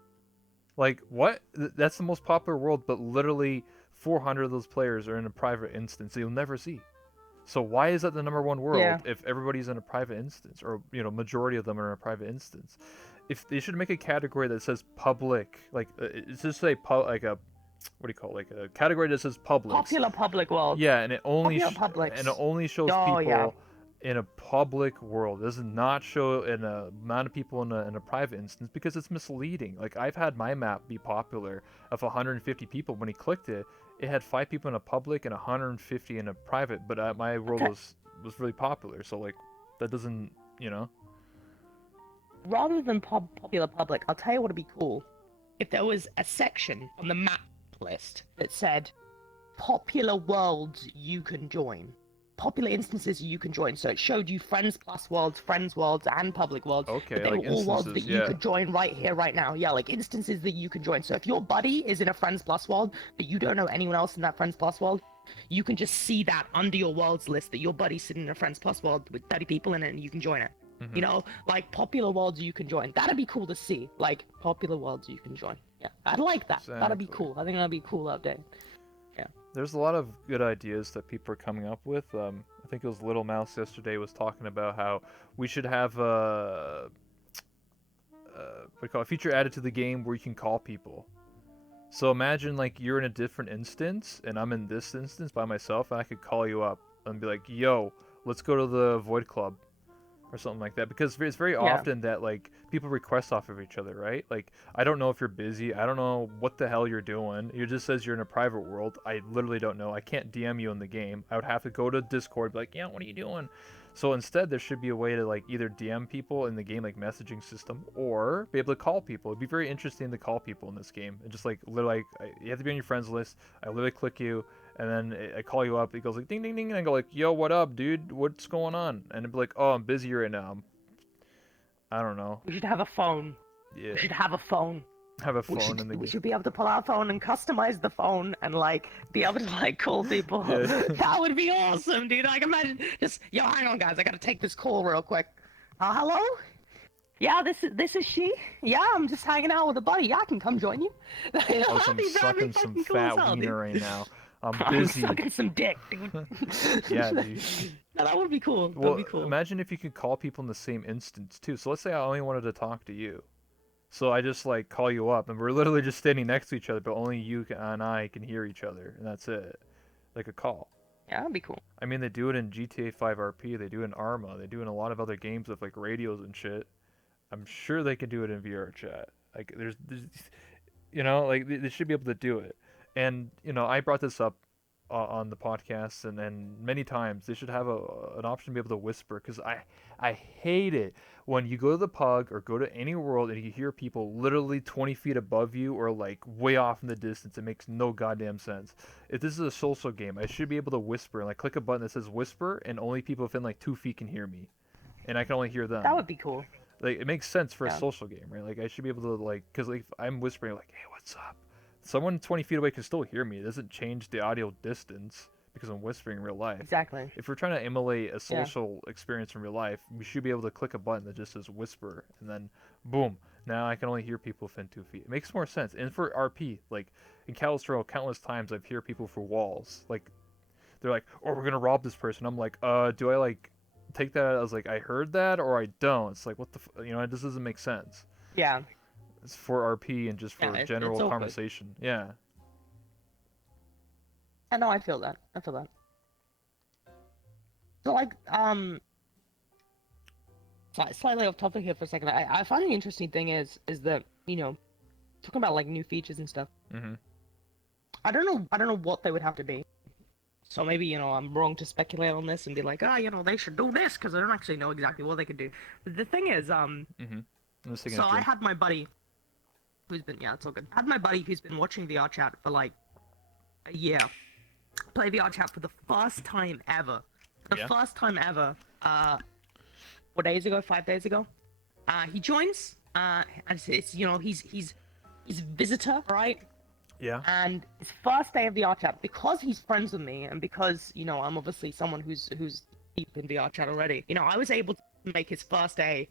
Like what? That's the most popular world, but literally 400 of those players are in a private instance that you'll never see. So why is that the number one world Yeah. if everybody's in a private instance, or you know, majority of them are in a private instance? If they should make a category that says public, like it's just say like a, what do you call it? Like a category that says publics. Popular public worlds. Yeah, and Popular and it publics. only shows Oh yeah. people in a public world. It does not show an amount of people in a private instance because it's misleading. Like I've had my map be popular of 150 people. When he clicked it, it had 5 people in a public and 150 in a private. But my world Okay. was really popular. So like that doesn't, you know. Rather than popular public, I'll tell you what would be cool. If there was a section on the map list that said popular worlds you can join. Popular instances you can join. So it showed you friends plus worlds, friends worlds, and public worlds. Okay, But they like were all worlds that instances, you yeah. could join right here, right now. Yeah, like instances that you can join. So if your buddy is in a friends plus world, but you don't know anyone else in that friends plus world, you can just see that under your worlds list that your buddy's sitting in a friends plus world with 30 people in it and you can join it. Hmm. You know, like popular worlds you can join. That'd be cool to see. Like popular worlds you can join. Yeah, I'd like that. That'd be Exactly. cool. I think that'd be a cool update. Yeah. There's a lot of good ideas that people are coming up with. I think it was Little Mouse yesterday was talking about how we should have what do you call it, a feature added to the game where you can call people. So imagine like you're in a different instance and I'm in this instance by myself and I could call you up and be like, "Yo, let's go to the Void Club." Or something like that, because it's very Yeah. often that like people request off of each other, right? Like I don't know if you're busy, I don't know what the hell you're doing, it just says you're in a private world. I literally don't know. I can't DM you in the game. I would have to go to Discord, be like, yeah, what are you doing? So instead there should be a way to like either DM people in the game, like messaging system, or be able to call people. It'd be very interesting to call people in this game and just like literally you have to be on your friends list. I literally click you and then I call you up. It goes like ding ding ding, and I go like, "Yo, what up, dude? What's going on?" And it'd be like, "Oh, I'm busy right now. I don't know." We should have a phone. Yeah, We should have a phone. have a phone in the We game. should be able to pull our phone and customize the phone and like be able to like call people. Yeah. That would be awesome, dude. Like imagine just yo, hang on guys, I gotta take this call real quick. Hello? Yeah, this is she. Yeah, I'm just hanging out with a buddy. Yeah, I can come join you. You know, Also, I'm that'd be sucking some fucking cool as fat hell, wiener dude. right now. I'm I'm busy. sucking some dick, dude. Yeah, dude. No, that would be cool. That'd Well, be cool. imagine if you could call people in the same instance too. So let's say I only wanted to talk to you. So I just like call you up, and we're literally just standing next to each other, but only and I can hear each other, and that's it, like a call. Yeah, that'd be cool. I mean, they do it in GTA 5 RP, they do it in Arma, they do it in a lot of other games with like radios and shit. I'm sure they can do it in VR chat. Like, there's like they should be able to do it. And I brought this up on the podcast, and many times they should have an option to be able to whisper, because I hate it when you go to the pug or go to any world and you hear people literally 20 feet above you or like way off in the distance. It makes no goddamn sense. If this is a social game, I should be able to whisper and like click a button that says whisper, and only people within like 2 feet can hear me, and I can only hear them. That would be cool. Like, it makes sense for a Yeah. social game, right? Like, I should be able to, like, because like, if I'm whispering like, hey, what's up? Someone 20 feet away can still hear me. It doesn't change the audio distance because I'm whispering in real life. Exactly. If we're trying to emulate a social experience in real life, we should be able to click a button that just says whisper, and then boom, now I can only hear people within 2 feet. It makes more sense. And for RP, like in Callous Row, countless times I've heard people through walls. Like, they're like, "Oh, we're gonna rob this person." I'm like, do I like take that as like I heard that or I don't? It's like, what the it just doesn't make sense. Yeah. It's for RP and just for Yeah, it's general awkward. conversation. Yeah. I know. I feel that. I feel that. So like, slightly off topic here for a second. I find the interesting thing is that talking about like new features and stuff. Mhm. I don't know what they would have to be. So maybe I'm wrong to speculate on this and be like, they should do this, because I don't actually know exactly what they could do. But the thing is, Mhm. I'm just taking so a I drink. had my buddy it's all good. I had my buddy who's been watching VR chat for like a year play VR chat for the first time ever. Yeah. First time ever. 4 days ago, 5 days ago. He joins. And it's he's visitor, right? Yeah. And his first day of VR chat, because he's friends with me, and because I'm obviously someone who's deep in VR chat already. I was able to make his first day,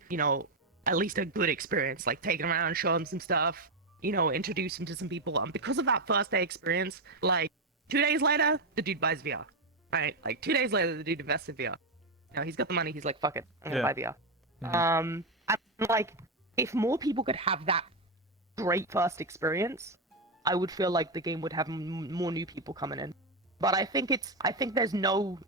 at least a good experience. Like, take him around, show him some stuff, introduce him to some people. And because of that first day experience, like 2 days later, the dude buys VR. Right? Like 2 days later, the dude invests in VR. He's got the money. He's like, fuck it, I'm gonna buy VR. Mhm. And like, if more people could have that great first experience, I would feel like the game would have more new people coming in. But I think there's no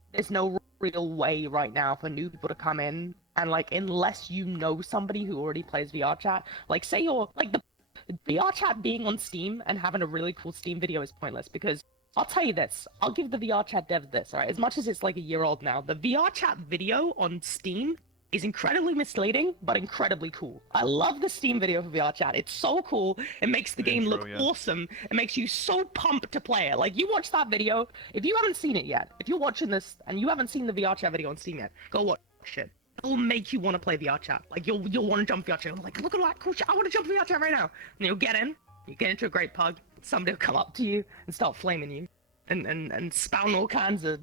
real way right now for new people to come in, and like, unless you know somebody who already plays VR chat, like say you're like, the VR chat being on Steam and having a really cool Steam video is pointless, because I'll tell you this, I'll give the VR chat devs this, alright? As much as it's like a year old now, the VR chat video on Steam is incredibly misleading, but incredibly cool. I love the Steam video for VR chat. It's so cool. It makes the game intro, look yeah. awesome. It makes you so pumped to play it. Like, you watch that video, if you haven't seen it yet, if you're watching this and you haven't seen the VR chat video on Steam yet, go watch it. It'll make you want to play VR chat. Like, you'll want to jump VR chat. Like, look at that cool shit. I want to jump VR chat right now. And you'll get in, you get into a great pug, somebody will come up to you and start flaming you. And spout all kinds of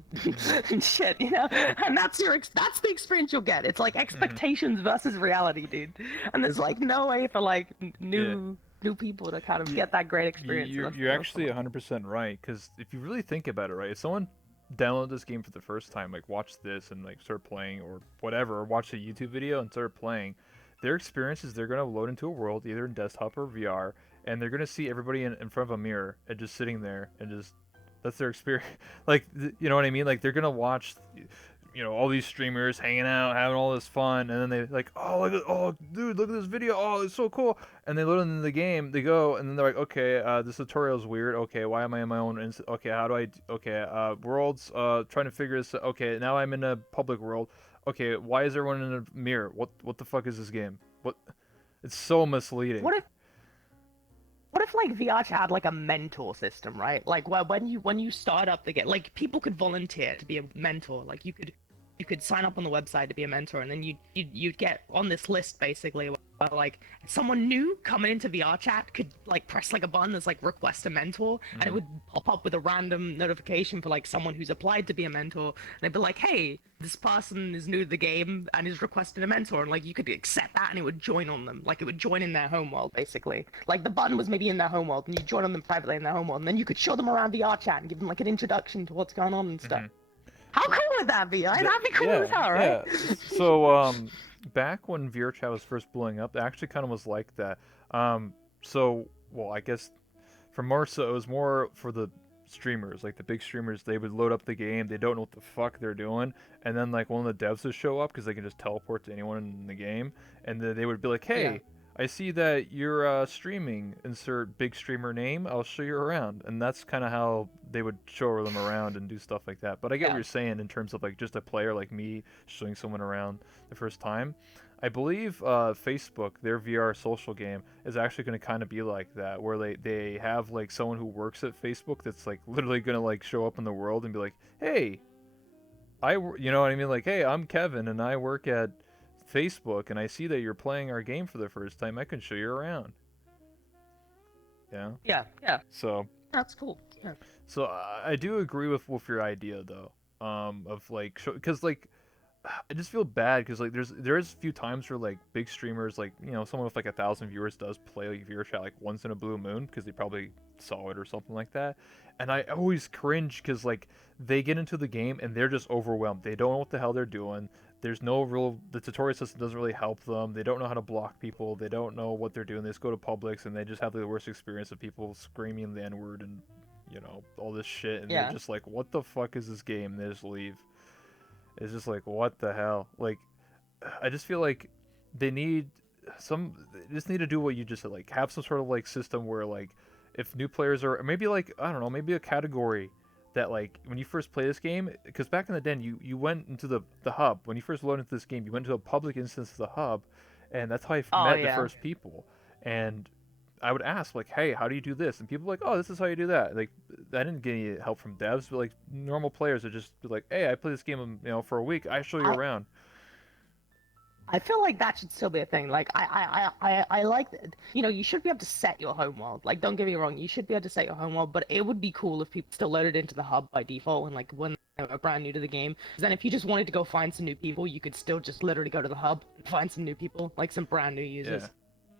and shit, and that's the experience you'll get. It's like expectations versus reality, dude. And there's like no way for like new people to kind of get that great experience. You're actually 100% right, because if you really think about it, right, if someone download this game for the first time, like watch this and like start playing or whatever, or watch a YouTube video and start playing, their experience is they're gonna load into a world either in desktop or VR, and they're gonna see everybody in front of a mirror and just sitting there and just. That's their experience. Like, you know what I mean? Like, they're gonna watch, all these streamers hanging out, having all this fun, and then they like, dude, look at this video. Oh, it's so cool. And they load into the game. They go, and then they're like, okay, this tutorial is weird. Okay, why am I in my own? Okay, how do I? Okay, worlds. Trying to figure this. Okay, now I'm in a public world. Okay, why is everyone in a mirror? What the fuck is this game? What? It's so misleading. What if like VR chat had like a mentor system, right? Like, where when you start up the game, like, people could volunteer to be a mentor. Like, you could sign up on the website to be a mentor, and then you'd get on this list basically But like someone new coming into VR chat could like press like a button that's like request a mentor, and it Hmm. would pop up with a random notification for like someone who's applied to be a mentor. And they'd be like, "Hey, this person is new to the game and is requesting a mentor," and like you could accept that, and it would join on them, like it would join in their home world basically. Like the button was maybe in their home world, and you join on them privately in their home world, and then you could show them around VR chat and give them like an introduction to what's going on and stuff. Hmm. How cool would that be? Right? That'd be cool as Yeah, hell, right? yeah. So, back when VRChat was first blowing up, it actually kind of was like that. Well, I guess for Marsa, it was more for the streamers, like the big streamers. They would load up the game, they don't know what the fuck they're doing, and then like one of the devs would show up because they can just teleport to anyone in the game, and then they would be like, Yeah. "Hey, I see that you're streaming. Insert big streamer name. I'll show you around." And that's kind of how they would show them around and do stuff like that. But I get what Yeah. you're saying in terms of like just a player like me showing someone around the first time. I believe Facebook, their VR social game, is actually going to kind of be like that, where they have like someone who works at Facebook that's like literally going to like show up in the world and be like, "Hey, you know what I mean? Like, hey, I'm Kevin and I work at Facebook and I see that you're playing our game for the first time. I can show you around." Yeah. Yeah. Yeah. So, That's cool. Yeah. I do agree with your idea though. Of like, because like I just feel bad because like there's a few times where like big streamers like someone with like 1,000 viewers does play like viewer chat like once in a blue moon because they probably saw it or something like that, and I always cringe because like they get into the game and they're just overwhelmed. They don't know what the hell they're doing. There's no real the tutorial system doesn't really help them. They don't know how to block people. They don't know what they're doing. They just go to Publix and they just have the worst experience of people screaming the N word and all this shit, and they're Yeah. just like, what the fuck is this game? And they just leave. It's just like, what the hell? Like, I just feel like they need they just need to do what you just said, like have some sort of like system where like if new players are maybe like I don't know, maybe a category that like when you first play this game, because back in the den you went into the hub when you first loaded into this game, you went to a public instance of the hub, and that's how I Oh met the yeah. first people. And I would ask like, hey, how do you do this? And people were like, oh, this is how you do that. Like, I didn't get any help from devs, but like normal players would just be like, hey, I play this game, for a week. I show you I around. I feel like that should still be a thing. Like I like you should be able to set your home world. Like don't get me wrong, you should be able to set your home world, but it would be cool if people still loaded into the hub by default and like when they were brand new to the game. 'Cause then if you just wanted to go find some new people, you could still just literally go to the hub and find some new people, like some brand new Yeah. users.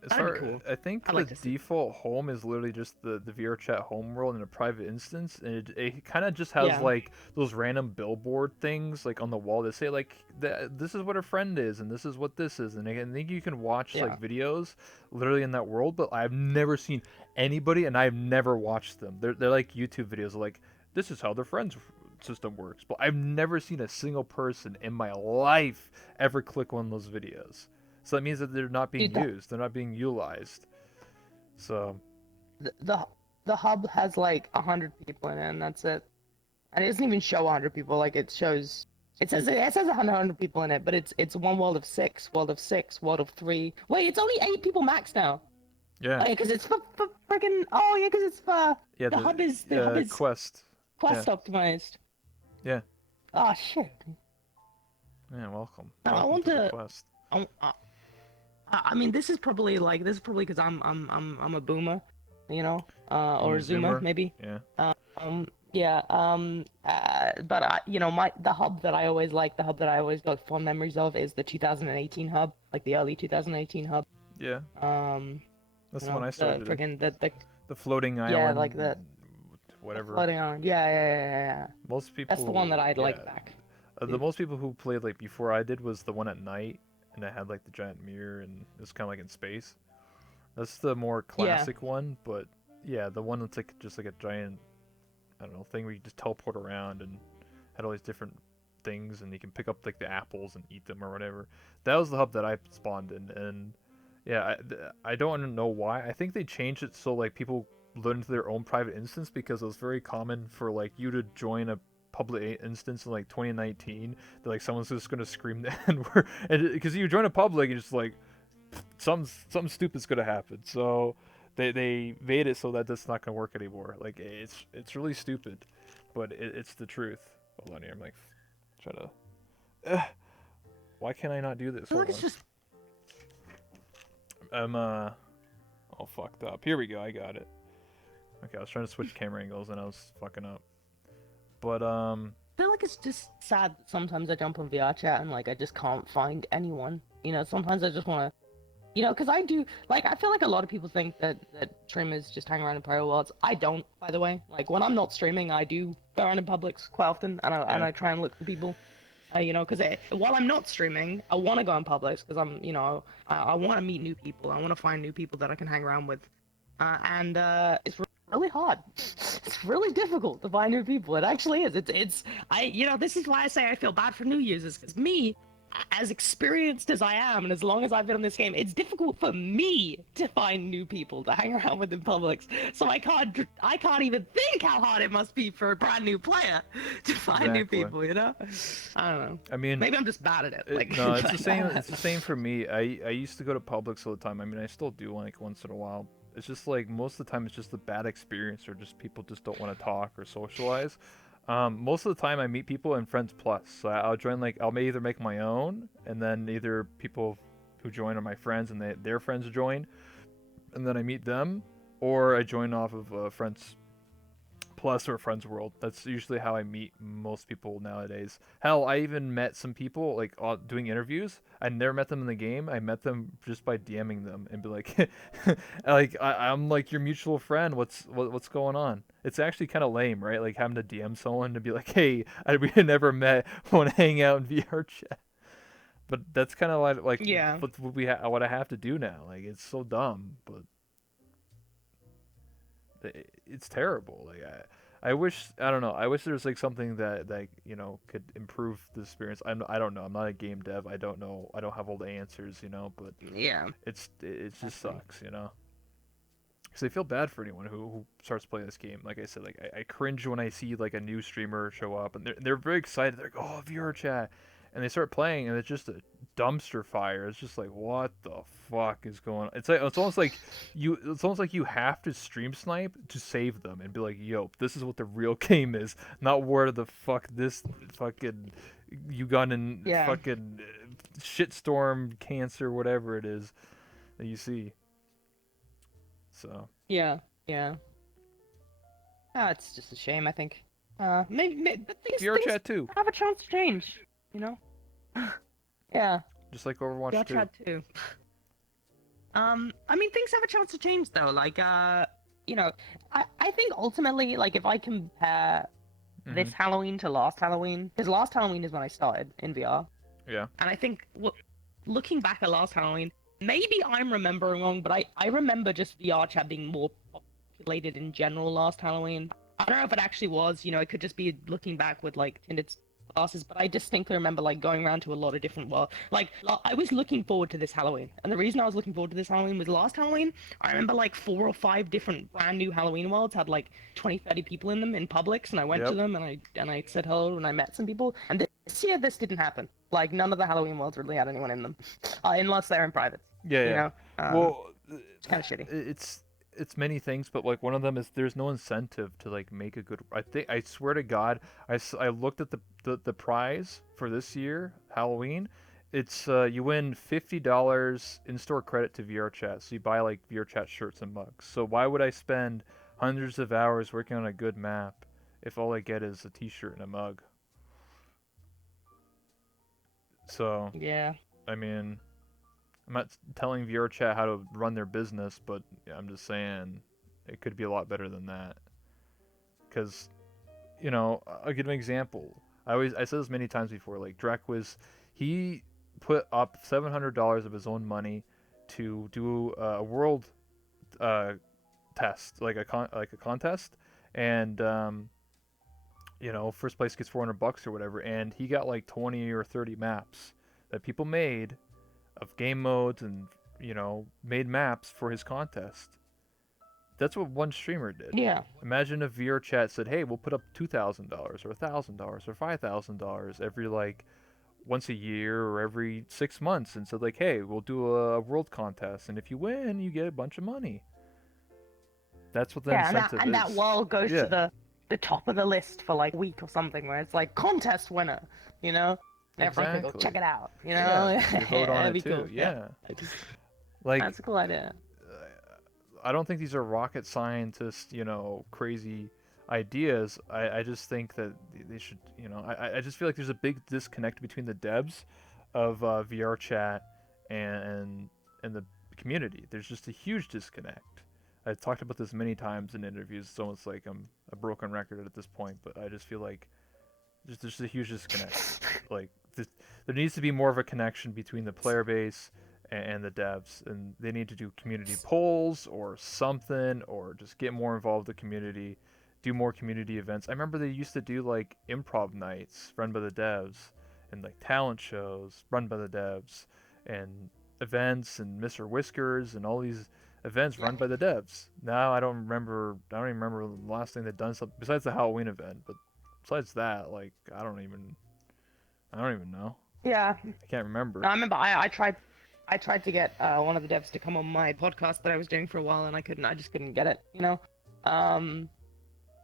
As That'd be far cool. I think I'd the like to see. default home is literally just the VRChat home world in a private instance, and it kind of just has Yeah. like those random billboard things like on the wall that say like this is what a friend is and this is what this is, and I think you can watch Yeah. like videos literally in that world, but I've never seen anybody and I've never watched them. They're like YouTube videos like this is how the friends system works, but I've never seen a single person in my life ever click one of those videos. So that means that they're not being Dude, used. They're not being utilized. So the hub has like 100 people in it, and that's it. And it doesn't even show 100 people. Like it says 100 people in it, but it's one world of six, world of six, world of three. Wait, it's only 8 people max now. yeah, Oh yeah, because it's for freaking. Oh yeah, because it's for yeah. the hub is Quest. Yeah, quest optimized. yeah, Oh shit. yeah. Welcome, I welcome want to the to. Quest. I mean, this is probably because I'm a boomer, or You a zoomer Zoomer. maybe. Yeah, Yeah. But the hub that I always like, the hub that I always got fond memories of is the 2018 hub, like the early 2018 hub. yeah. Um, That's the one I the started in. freaking The floating yeah, like island, the whatever. floating island. Yeah. Most That's the one that people, I'd yeah. like back. The most people who played like before I did was the one at night, and it had like the giant mirror, and it was kind of like in space. That's the more Yeah. classic one, but yeah, the one that's like just like a giant, I don't know, thing where you just teleport around and had all these different things, and you can pick up like the apples and eat them or whatever. That was the hub that I spawned in, and yeah, I don't know why. I think they changed it so like people load into their own private instance because it was very common for like you to join a public instance in like 2019 that like someone's just gonna scream the N word, and because you join a public, it's just like something stupid's gonna happen. So they made it so that that's not gonna work anymore. Like it's really stupid, but it's the truth. Hold on here, I'm like try to. Why can't I not do I this? feel Hold like it's on. just I'm all fucked up. Here we go. I got it. Okay, I was trying to switch camera angles and I was fucking up. But I feel like it's just sad that sometimes I jump on VR chat and like I just can't find anyone. You know, sometimes I just want to, you know, because I do like I feel like a lot of people think that streamers just hang around in private worlds. I don't, by the way. Like when I'm not streaming, I do go around in Publix quite often, and I try and look for people. You know, because while I'm not streaming, I want to go in Publix because I'm, you know, I want to meet new people. I want to find new people that I can hang around with, and it's really hard. It's really difficult to find new people. It actually is. You know, this is why I say I feel bad for new users because me, as experienced as I am, and as long as I've been on this game, it's difficult for me to find new people to hang around with in Publix. So I can't even think how hard it must be for a brand new player to find new exactly. people. You know, I don't know. I mean, Maybe I'm just bad at it. Like, no, it's the same. It's the same for me. I used to go to Publix all the time. I mean, I still do like once in a while. It's just like most of the time it's just a bad experience or just people just don't want to talk or socialize. Most of the time I meet people in Friends Plus. So I'll join like I'll either make my own and then either people who join are my friends and their friends join, and then I meet them, or I join off of Friends Plus or Friends World. That's usually how I meet most people nowadays. Hell, I even met some people like doing interviews. I never met them in the game. I met them just by DMing them and be like, like I'm like your mutual friend. What's going on? It's actually kind of lame, right? Like having to DM someone to be like, hey, we never met. Want to hang out in VR chat? But that's kind of like yeah, what I have to do now. Like it's so dumb, but it's terrible. Like I wish I don't know. I wish there was like something that you know could improve the experience. I don't know. I'm not a game dev. I don't know. I don't have all the answers. You know, but yeah. it just Definitely. sucks. You know, because I feel bad for anyone who starts playing this game. Like I said, like I cringe when I see like a new streamer show up and they're very excited. They're like, oh, VR chat, and they start playing and it's just a dumpster fire. It's just like what the fuck is going on? It's almost like you have to stream snipe to save them and be like, yo, this is what the real game is, not where the fuck this fucking Ugandan Yeah, fucking shitstorm cancer whatever it is that you see. So yeah, yeah. It's just a shame. I think. Maybe but VR things chat too, have a chance to change. You know. Yeah, just like Overwatch VR 2. chat too. I mean, things have a chance to change though. Like, you know, I think ultimately, like, if I compare Hmm. this Halloween to last Halloween, because last Halloween is when I started in VR, Yeah. and I think looking back at last Halloween, maybe I'm remembering wrong, but I remember just VR chat being more populated in general last Halloween. I don't know if it actually was, you know, it could just be looking back with like tinted glasses, but I distinctly remember like going around to a lot of different world. Like I was looking forward to this Halloween, and the reason I was looking forward to this Halloween was last Halloween. I remember like 4 or 5 different brand new Halloween worlds had like 20, 30 people in them in Publix, and I went to Yep. them and I said hello and I met some people. And this year this didn't happen. Like none of the Halloween worlds really had anyone in them, unless they're in privates. Yeah, You yeah. know, Well, it's kind of shitty. it's many things, but like one of them is there's no incentive to like make a good. I swear to God, I looked at the prize for this year Halloween. It's you win $50 in store credit to VR chat, so you buy like VR chat shirts and mugs. So why would I spend hundreds of hours working on a good map if all I get is a T-shirt and a mug? So Yeah. I mean, I'm not telling VRChat how to run their business, but I'm just saying it could be a lot better than that. Because, you know, I'll give an example. I said this many times before. Like Drek he put up $700 of his own money to do a world uh, test, like like a contest, and you know, first place gets $400 or whatever, and he got like 20 or 30 maps that people made of game modes and you know made maps for his contest. That's what one streamer did. Yeah. Imagine if VR chat said, "Hey, we'll put up $2,000 or $1,000 or $5,000 every like once a year or every 6 months," and said like, "Hey, we'll do a world contest, and if you win, you get a bunch of money." That's what the Yeah, incentive and that is. wall goes to Yeah, the top of the list for like a week or something, where it's like contest winner, and everyone can go exactly. check it out, Yeah, you vote on That'd it be too. cool. Yeah. Yeah. I just- Like, That's a cool idea. I don't think these are rocket scientist, crazy ideas. I just think that they should, I just feel like there's a big disconnect between the devs of VR chat and the community. There's just a huge disconnect. I've talked about this many times in interviews. It's almost like I'm a broken record at this point, but I just feel like there's a huge disconnect. Like there needs to be more of a connection between the player base and the devs, and they need to do community polls or something, or just get more involved with the community, do more community events. I remember they used to do like improv nights run by the devs, and like talent shows run by the devs, and events and Mr. Whiskers and all these events run by the devs. Now I don't even remember the last thing they've done something besides the Halloween event, but besides that, like I don't even know. Yeah, I can't remember. I remember I tried to get one of the devs to come on my podcast that I was doing for a while, and I couldn't. I just couldn't get it. Um,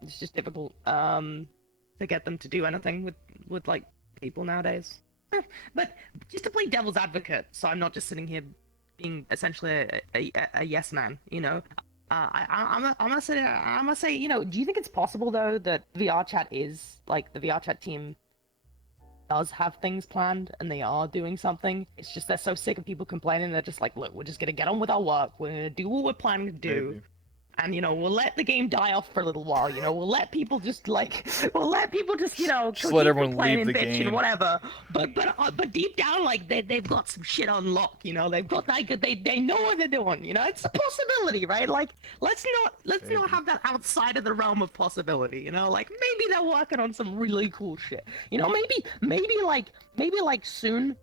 it's just difficult to get them to do anything with like people nowadays. But just to play devil's advocate, so I'm not just sitting here being essentially a yes man. I'm gonna say, do you think it's possible though that VR chat is like the VR chat team does have things planned and they are doing something? It's just they're so sick of people complaining. They're just like, look, we're just gonna get on with our work. We're gonna do what we're planning to do. Maybe. And we'll let the game die off for a little while. We'll let people just Just let everyone leave the bitch game. and whatever. But deep down, like they've got some shit on lock. They've got like they know what they're doing. It's a possibility, right? Like let's not have that outside of the realm of possibility. Like maybe they're working on some really cool shit. Maybe like soon,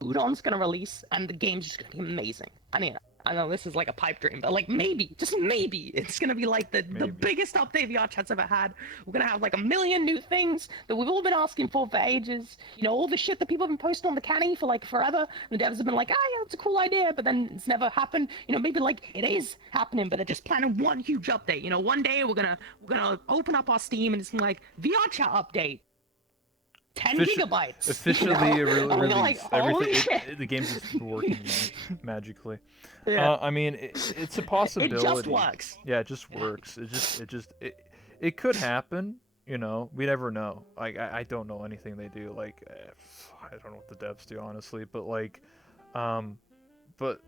Udon's gonna release and the game's just gonna be amazing. I know this is like a pipe dream, but like maybe, just maybe, it's gonna be like the biggest update VR Chat's ever had. We're gonna have like a million new things that we've all been asking for ages. All the shit that people have been posting on the canny for like forever. The devs have been like, yeah, it's a cool idea, but then it's never happened. Maybe like it is happening, but they're just planning one huge update. One day we're gonna open up our Steam and it's like VR Chat update. 10 gigabytes. Officially released. Like, holy shit. The game's just working magically. Yeah. I mean, it's a possibility. It just works. Yeah, it just works. It could happen. We never know. Like I don't know anything they do. Like I don't know what the devs do honestly, but like, but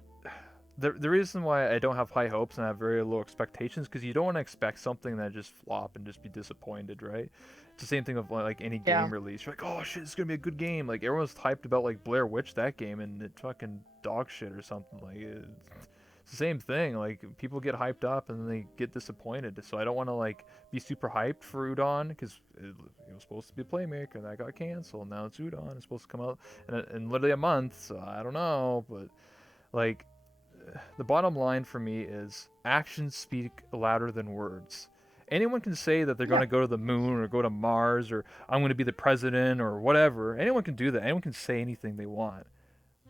the reason why I don't have high hopes and I have very low expectations because you don't want to expect something that just flop and just be disappointed, right? It's the same thing with like any game release. You're like, oh shit, it's gonna be a good game. Like everyone's hyped about like Blair Witch that game, and it fucking dog shit or something. Like it's the same thing. Like people get hyped up and then they get disappointed. So I don't want to like be super hyped for Udon because it was supposed to be Playmaker and that got canceled. Now it's Udon. It's supposed to come out in literally a month. So I don't know, but like the bottom line for me is actions speak louder than words. Anyone can say that they're going to go to the moon or go to Mars or I'm going to be the president or whatever. Anyone can do that. Anyone can say anything they want.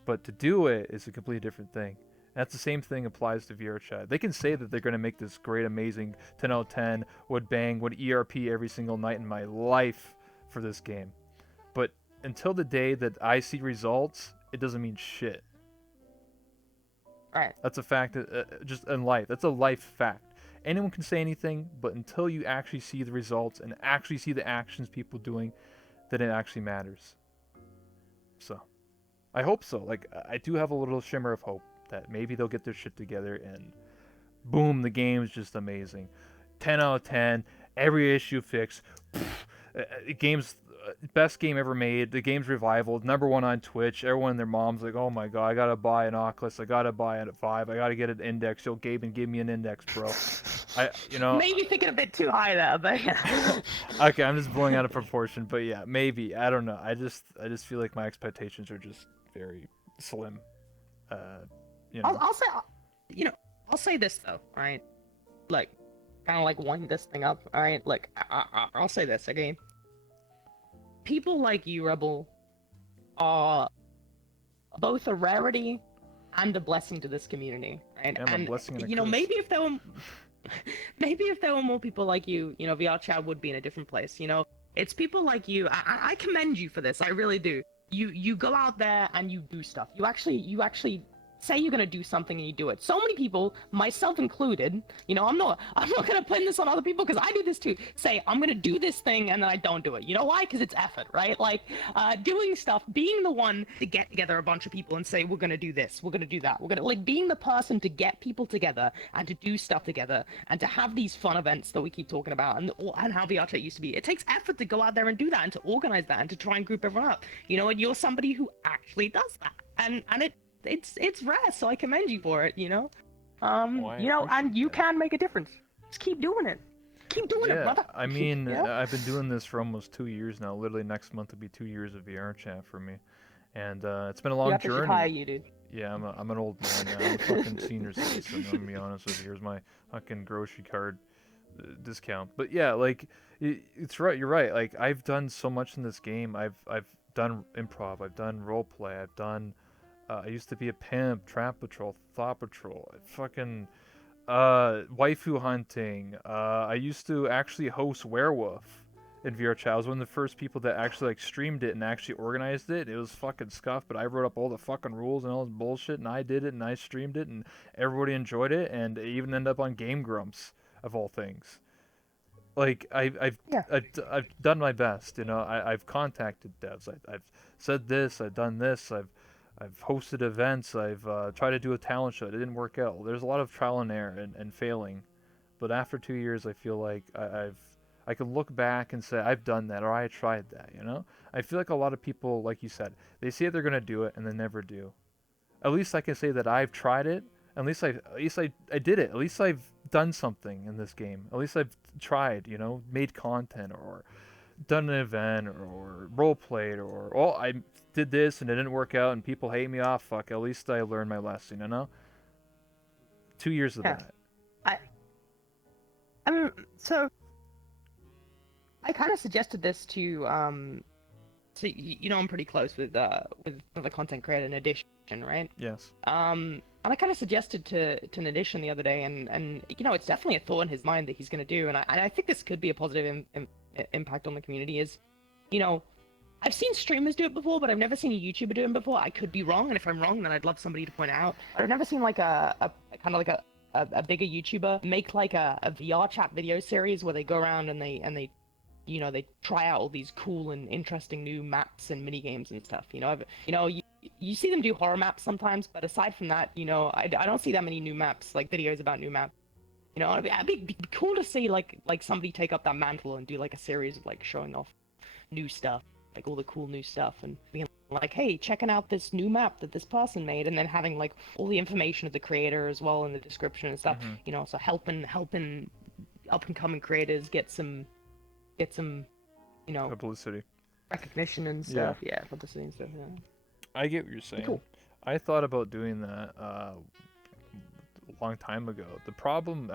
But to do it is a completely different thing. That's the same thing applies to VR chat. They can say that they're going to make this great, amazing 10 out of 10, would ERP every single night in my life for this game. But until the day that I see results, it doesn't mean shit. Right. That's a fact, just in life. That's a life fact. Anyone can say anything, but until you actually see the results and actually see the actions people doing, then it actually matters. So, I hope so. Like, I do have a little shimmer of hope that maybe they'll get their shit together and boom, the game's just amazing. 10 out of 10, every issue fixed. Game's best game ever made. The game's revival, #1 on Twitch. Everyone and their mom's like, oh my god, I gotta buy an Oculus. I gotta buy it at 5. I gotta get an index. Yo, Gabe, and give me an index, bro. Maybe thinking a bit too high there, but yeah. Okay, I'm just blowing out of proportion, but yeah, maybe. I don't know. I just feel like my expectations are just very slim. I'll say this though, right? Like, kind of like wind this thing up, all right? Like, I'll say this, okay? People like you, Rebel, are both a rarity and a blessing to this community, right? Yeah, and a blessing and a curse. maybe if there were more people like you, VR chat would be in a different place. It's people like you. I commend you for this. I really do. You go out there and you do stuff. You actually say you're gonna do something and you do it. So many people, myself included, you know, I'm not gonna pin this on other people because I do this too. Say I'm gonna do this thing and then I don't do it. You know why? Because it's effort, right? Like doing stuff, being the one to get together a bunch of people and say we're gonna do this, we're gonna do that, we're gonna like being the person to get people together and to do stuff together and to have these fun events that we keep talking about and how VR chat used to be. It takes effort to go out there and do that and to organize that and to try and group everyone up. You know, and you're somebody who actually does that, and it's rare, so I commend you for it, you know. Well, You know, and you that. can make a difference. Just keep doing it. Keep doing it, brother. I mean, You know? I've been doing this for almost 2 years now. Literally next month will be 2 years of VR chat for me, and it's been a long Yep, they should journey. hire you, dude. Yeah, I'm an old man now. I'm a fucking senior citizen. I'm gonna be honest with you. Here's my fucking grocery card discount. But yeah, like it's right. You're right. Like I've done so much in this game. I've done improv. I've done role play. I've done. I used to be a pimp, trap patrol, thought patrol. Fucking waifu hunting. I used to actually host werewolf in VR chat. I was one of the first people that actually like streamed it and actually organized it. It was fucking scuffed, but I wrote up all the fucking rules and all this bullshit, and I did it and I streamed it, and everybody enjoyed it, and it even ended up on Game Grumps of all things. Like Yeah. I've done my best, you know. I've contacted devs. I've said this. I've done this. I've hosted events. I've tried to do a talent show. It didn't work out. There's a lot of trial and error and failing. But after 2 years, I feel like I can look back and say I've done that or I tried that. You know, I feel like a lot of people, like you said, they say they're gonna do it and they never do. At least I can say that I've tried it. At least I did it. At least I've done something in this game. At least I've tried. You know, made content or done an event or role played or oh I did this and it didn't work out and people hate me off. Fuck. At least I learned my lesson. You know. 2 years of Yeah. that. I mean, so I kind of suggested this to you know, I'm pretty close with the content creator in addition, right? Yes. And I kind of suggested to an addition the other day, and you know, it's definitely a thought in his mind that he's going to do, and I think this could be a positive impact on the community. Is, you know, I've seen streamers do it before, but I've never seen a YouTuber do it before. I could be wrong, and if I'm wrong, then I'd love somebody to point it out. But I've never seen like a kind of like a bigger YouTuber make like a VR chat video series where they go around and they you know, they try out all these cool and interesting new maps and mini games and stuff. You know, you see them do horror maps sometimes, but aside from that, you know, I don't see that many new maps, like videos about new maps. You know, it'd be cool to see like somebody take up that mantle and do like a series of like showing off new stuff, like all the cool new stuff, and being like, hey, checking out this new map that this person made, and then having like all the information of the creator as well in the description and stuff. Mm-hmm. You know, so helping up and coming creators get some, you know, Publicity. recognition and stuff. Yeah, publicity and stuff. Yeah. I get what you're saying. Cool. I thought about doing that a long time ago. The problem,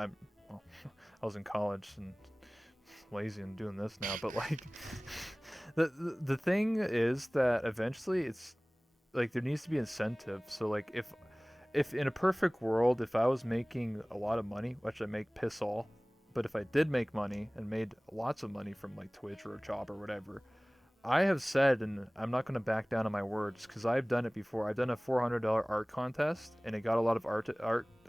well, I was in college and lazy and doing this now, but like, the thing is that eventually it's like there needs to be incentive. So like if in a perfect world, if I was making a lot of money, which I make piss all, but if I did make money and made lots of money from like Twitch or a job or whatever, I have said, and I'm not going to back down on my words because I've done it before. I've done a $400 art contest, and it got a lot of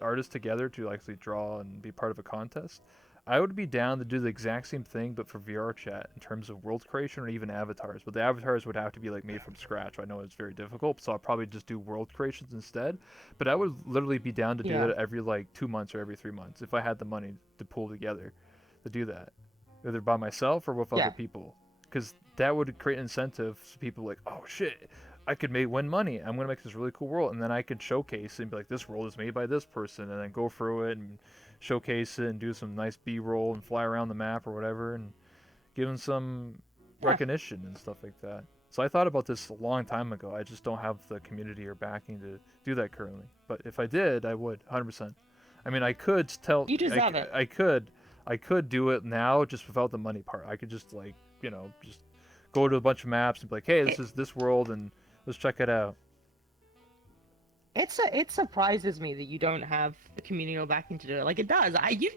artists together to actually draw and be part of a contest. I would be down to do the exact same thing, but for VR chat in terms of world creation or even avatars. But the avatars would have to be like made from scratch. I know it's very difficult, so I'll probably just do world creations instead. But I would literally be down to do that every like 2 months or every 3 months if I had the money to pull together to do that, either by myself or with other people. Because that would create an incentive so people like, oh shit, I could win money. I'm gonna make this really cool world, and then I could showcase it and be like, this world is made by this person, and then go through it and showcase it and do some nice B-roll and fly around the map or whatever, and give them some recognition and stuff like that. So I thought about this a long time ago. I just don't have the community or backing to do that currently. But if I did, I would 100%. I mean, I could tell. You deserve it. I could do it now just without the money part. I could just like, you know, just go to a bunch of maps and be like, hey, this is this world and let's check it out. It surprises me that you don't have the community backing to do it. Like it does. You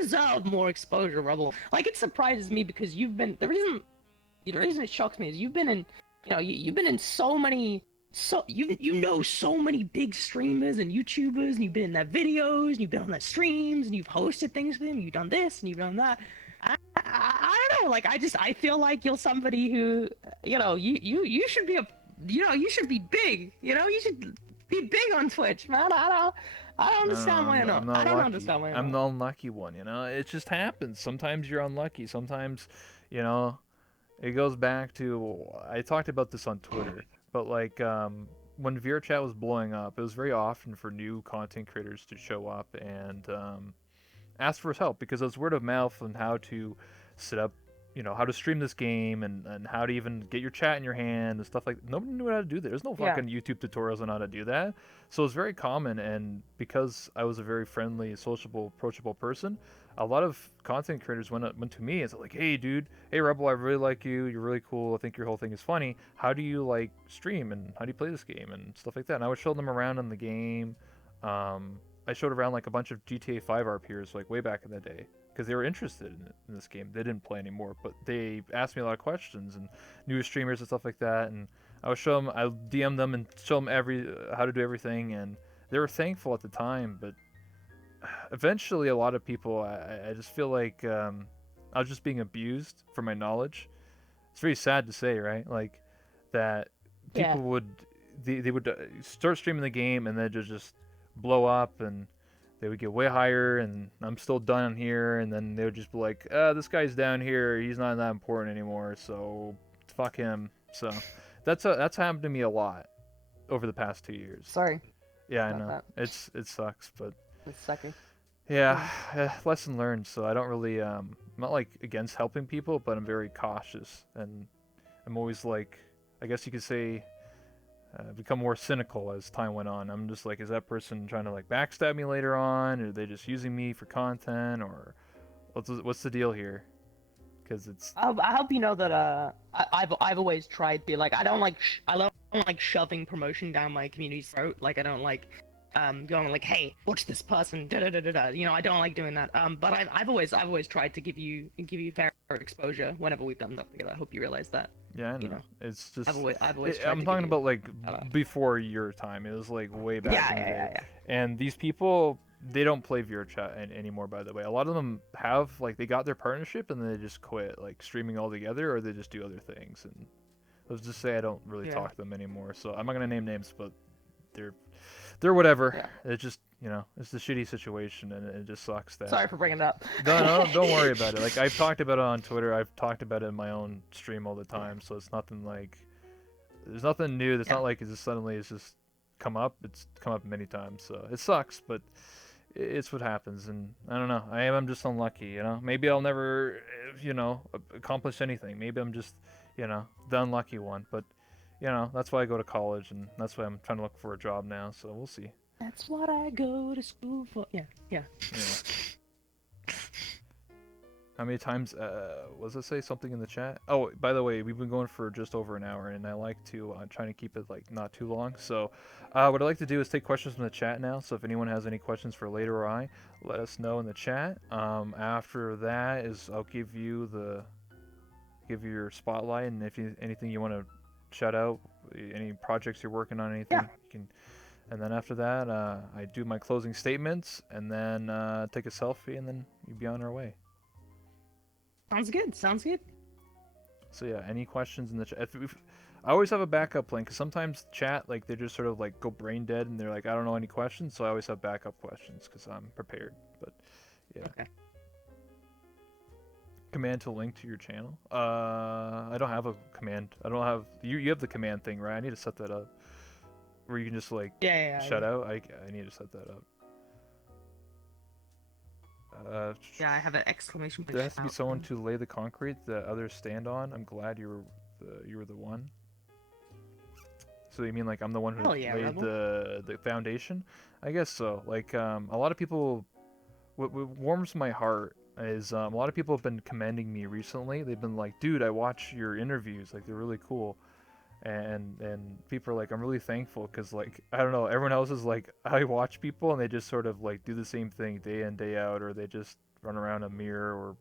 deserve more exposure, Rebel. Like it surprises me because you've been the reason it shocks me is you've been in, you know, you've been in so many so you know so many big streamers and YouTubers, and you've been in their videos, and you've been on their streams, and you've hosted things with them. You've done this and you've done that. I don't know. Like I feel like you're somebody who, you should be you should be big. You should be big on Twitch, man. I don't No, understand why I'm not. I not don't lucky. understand why I'm not. the unlucky one, you know? It just happens. Sometimes you're unlucky. Sometimes, you know, it goes back to I talked about this on Twitter, but like when VRChat was blowing up, it was very often for new content creators to show up and ask for his help because it was word of mouth on how to set up, how to stream this game and how to even get your chat in your hand and stuff like that. Nobody knew how to do that. There's no Yeah. fucking YouTube tutorials on how to do that. So it's very common, and because I was a very friendly, sociable, approachable person, a lot of content creators went to me and said like, "Hey, dude, hey Rebel, I really like you. You're really cool. I think your whole thing is funny. How do you like stream and how do you play this game and stuff like that?" And I would show them around in the game. I showed around like a bunch of GTA 5 RPers like way back in the day because they were interested in this game. They didn't play anymore, but they asked me a lot of questions and new streamers and stuff like that. And I would show them, I DM them and show them how to do everything, and they were thankful at the time. But eventually, a lot of people, I just feel like I was just being abused for my knowledge. It's very sad to say, right? Like that Yeah. people would they would start streaming the game and then just blow up and they would get way higher and I'm still down here and then they would just be like, this guy's down here, he's not that important anymore, so fuck him. So that's happened to me a lot over the past 2 years. Sorry Yeah, I about know. that. It sucks, but It's sucky. yeah, Yeah. lesson learned. So I don't really I'm not like against helping people, but I'm very cautious and I'm always like, I guess you could say, become more cynical as time went on. I'm just like, is that person trying to like backstab me later on, or are they just using me for content, or what's the deal here? Because it's I hope you know that I've always tried to be like I don't like shoving promotion down my community's throat. Like I don't like going like, hey, watch this person, da da da da da. I don't like doing that. But I've always tried to give you fair exposure whenever we've done stuff together. I hope you realize that. yeah, I You know. know, It's just I've always tried I'm to give talking you. about like Uh, before your time. It was like way back yeah, in the yeah, day, yeah, yeah. and these people they don't play VRChat anymore. By the way, a lot of them have like they got their partnership and then they just quit like streaming altogether, or they just do other things. And let's just say I don't really Yeah, talk to them anymore. So I'm not gonna name names, but they're they're whatever. yeah. It's just it's a shitty situation, and it just sucks that. Sorry for bringing it up. No, no, don't worry about it. Like I've talked about it on Twitter. I've talked about it in my own stream all the Yeah, time. So it's nothing like there's nothing new. It's yeah. not like it's just come up. It's come up many times. So it sucks, but it's what happens. And I don't know. I'm just unlucky. Maybe I'll never accomplish anything. Maybe I'm just the unlucky one. But that's why I go to college, and that's why I'm trying to look for a job now. So we'll see. That's what I go to school for. Yeah, yeah. Yeah. How many times was it say something in the chat? Oh, by the way, we've been going for just over an hour, and I like to try to keep it like not too long. So, what I like to do is take questions from the chat now. So if anyone has any questions for later or I, let us know in the chat. After that is I'll give you your spotlight, and if anything you want to shout out, any projects you're working on, anything Yeah. you can. And then after that, I do my closing statements, and then take a selfie, and then you'd be on our way. Sounds good. Sounds good. So yeah, any questions in the chat? I always have a backup plan because sometimes chat like they just sort of like go brain dead and they're like, I don't know any questions, so I always have backup questions because I'm prepared. But yeah, Okay. command to link to your channel. I don't have a command. I don't have you. You have the command thing, right? I need to set that up where you can just like Yeah, yeah, shut yeah. out. I need to set that up. Yeah, I have an exclamation point There has to be shout someone on. to lay the concrete that others stand on. I'm glad you were the one. So you mean like I'm the one who Hell yeah, laid Rebel. the foundation? I guess so. Like a lot of people, what warms my heart is a lot of people have been commending me recently. They've been like, dude, I watch your interviews, like they're really cool. And people are like, I'm really thankful because like I don't know, everyone else is like, I watch people and they just sort of like do the same thing day in day out, or they just run around a mirror, or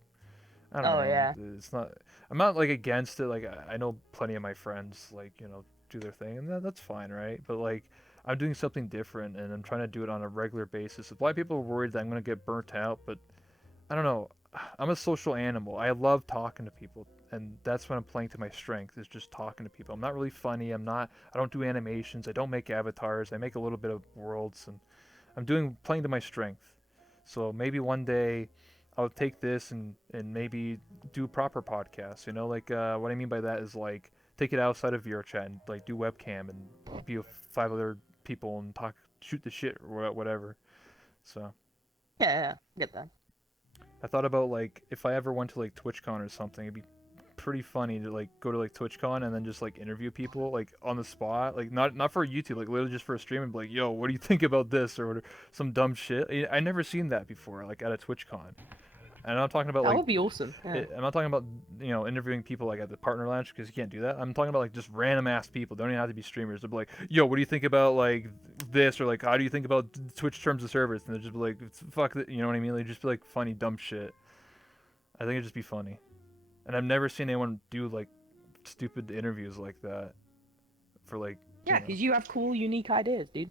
I don't Oh know. yeah. It's not. I'm not like against it. Like I know plenty of my friends like do their thing, and that's fine, right? But like, I'm doing something different, and I'm trying to do it on a regular basis. A lot of people are worried that I'm gonna get burnt out, but I don't know. I'm a social animal. I love talking to people, and that's what I'm playing to my strength is just talking to people. I'm not really funny. I'm not. I don't do animations. I don't make avatars. I make a little bit of worlds, and I'm doing playing to my strength. So maybe one day I'll take this and maybe do proper podcasts. You know, like what I mean by that is like take it outside of VRChat and like do webcam and be with 5 other people and talk, shoot the shit or whatever. So. Yeah, get that. I thought about like if I ever went to like TwitchCon or something, it'd be pretty funny to like go to like TwitchCon and then just like interview people like on the spot, like not for YouTube, like literally just for a stream and be like, "Yo, what do you think about this?" or some dumb shit. I never seen that before, like at a TwitchCon. And I'm not talking about That like would be awesome. Yeah. I'm not talking about interviewing people like at the partner lounge because you can't do that. I'm talking about like just random ass people. Don't even have to be streamers. They'll be like, "Yo, what do you think about like this?" or like, "How do you think about Twitch terms of service?" And they'll just be like, "Fuck," you know what I mean? They just be like funny dumb shit. I think it'd just be funny. And I've never seen anyone do like stupid interviews like that for like Yeah, because you have cool, unique ideas, dude.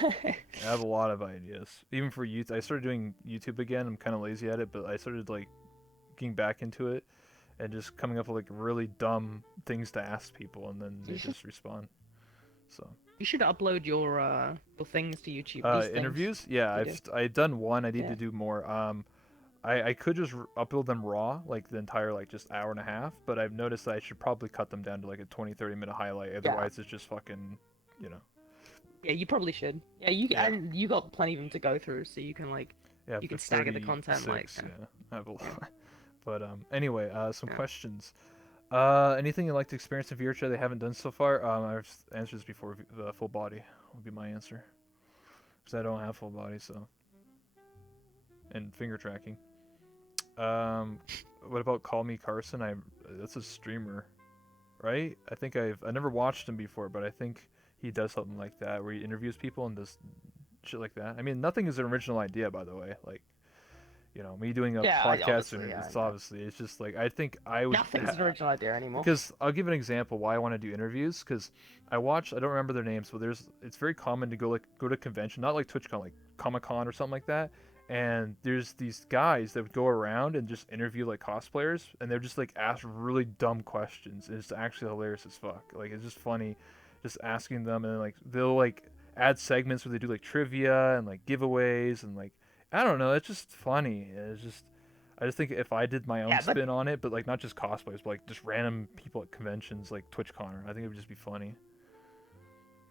I have a lot of ideas. Even for youth, I started doing YouTube again. I'm kind of lazy at it, but I started like getting back into it and just coming up with like really dumb things to ask people, and then they just respond. So You should upload your things to YouTube. These things. interviews, yeah, I've done one. I need Yeah. to do more. I could just upload them raw, like the entire like just hour and a half, but I've noticed that I should probably cut them down to like a 20-30 minute highlight. Yeah. Otherwise, it's just fucking, you know. Yeah, you probably should. Yeah, and you got plenty of them to go through, so you can like Yeah, you the can stagger the content 36, like. yeah, I have a lot. But anyway, some Yeah. questions. Anything you'd like to experience in VRChat they haven't done so far? I've answered this before. The full body would be my answer, because I don't have full body, so. And finger tracking. What about Call Me Carson? That's a streamer, right? I never watched him before, but I think he does something like that where he interviews people and does shit like that. I mean, nothing is an original idea, by the way. Like, me doing a Yeah, podcast, obviously, yeah, it's I know. obviously, it's just like, I think I would, Nothing's an original idea anymore. because I'll give an example why I want to do interviews, because I don't remember their names, but it's very common to go to convention, not like TwitchCon, like Comic-Con or something like that, and there's these guys that would go around and just interview like cosplayers, and they're just like ask really dumb questions, and it's actually hilarious as fuck. Like, it's just funny just asking them, and then like they'll like add segments where they do like trivia and like giveaways, and like I don't know, it's just funny. I just think if I did my own Yeah, but spin on it, but like not just cosplays, but like just random people at conventions like TwitchCon, I think it would just be funny.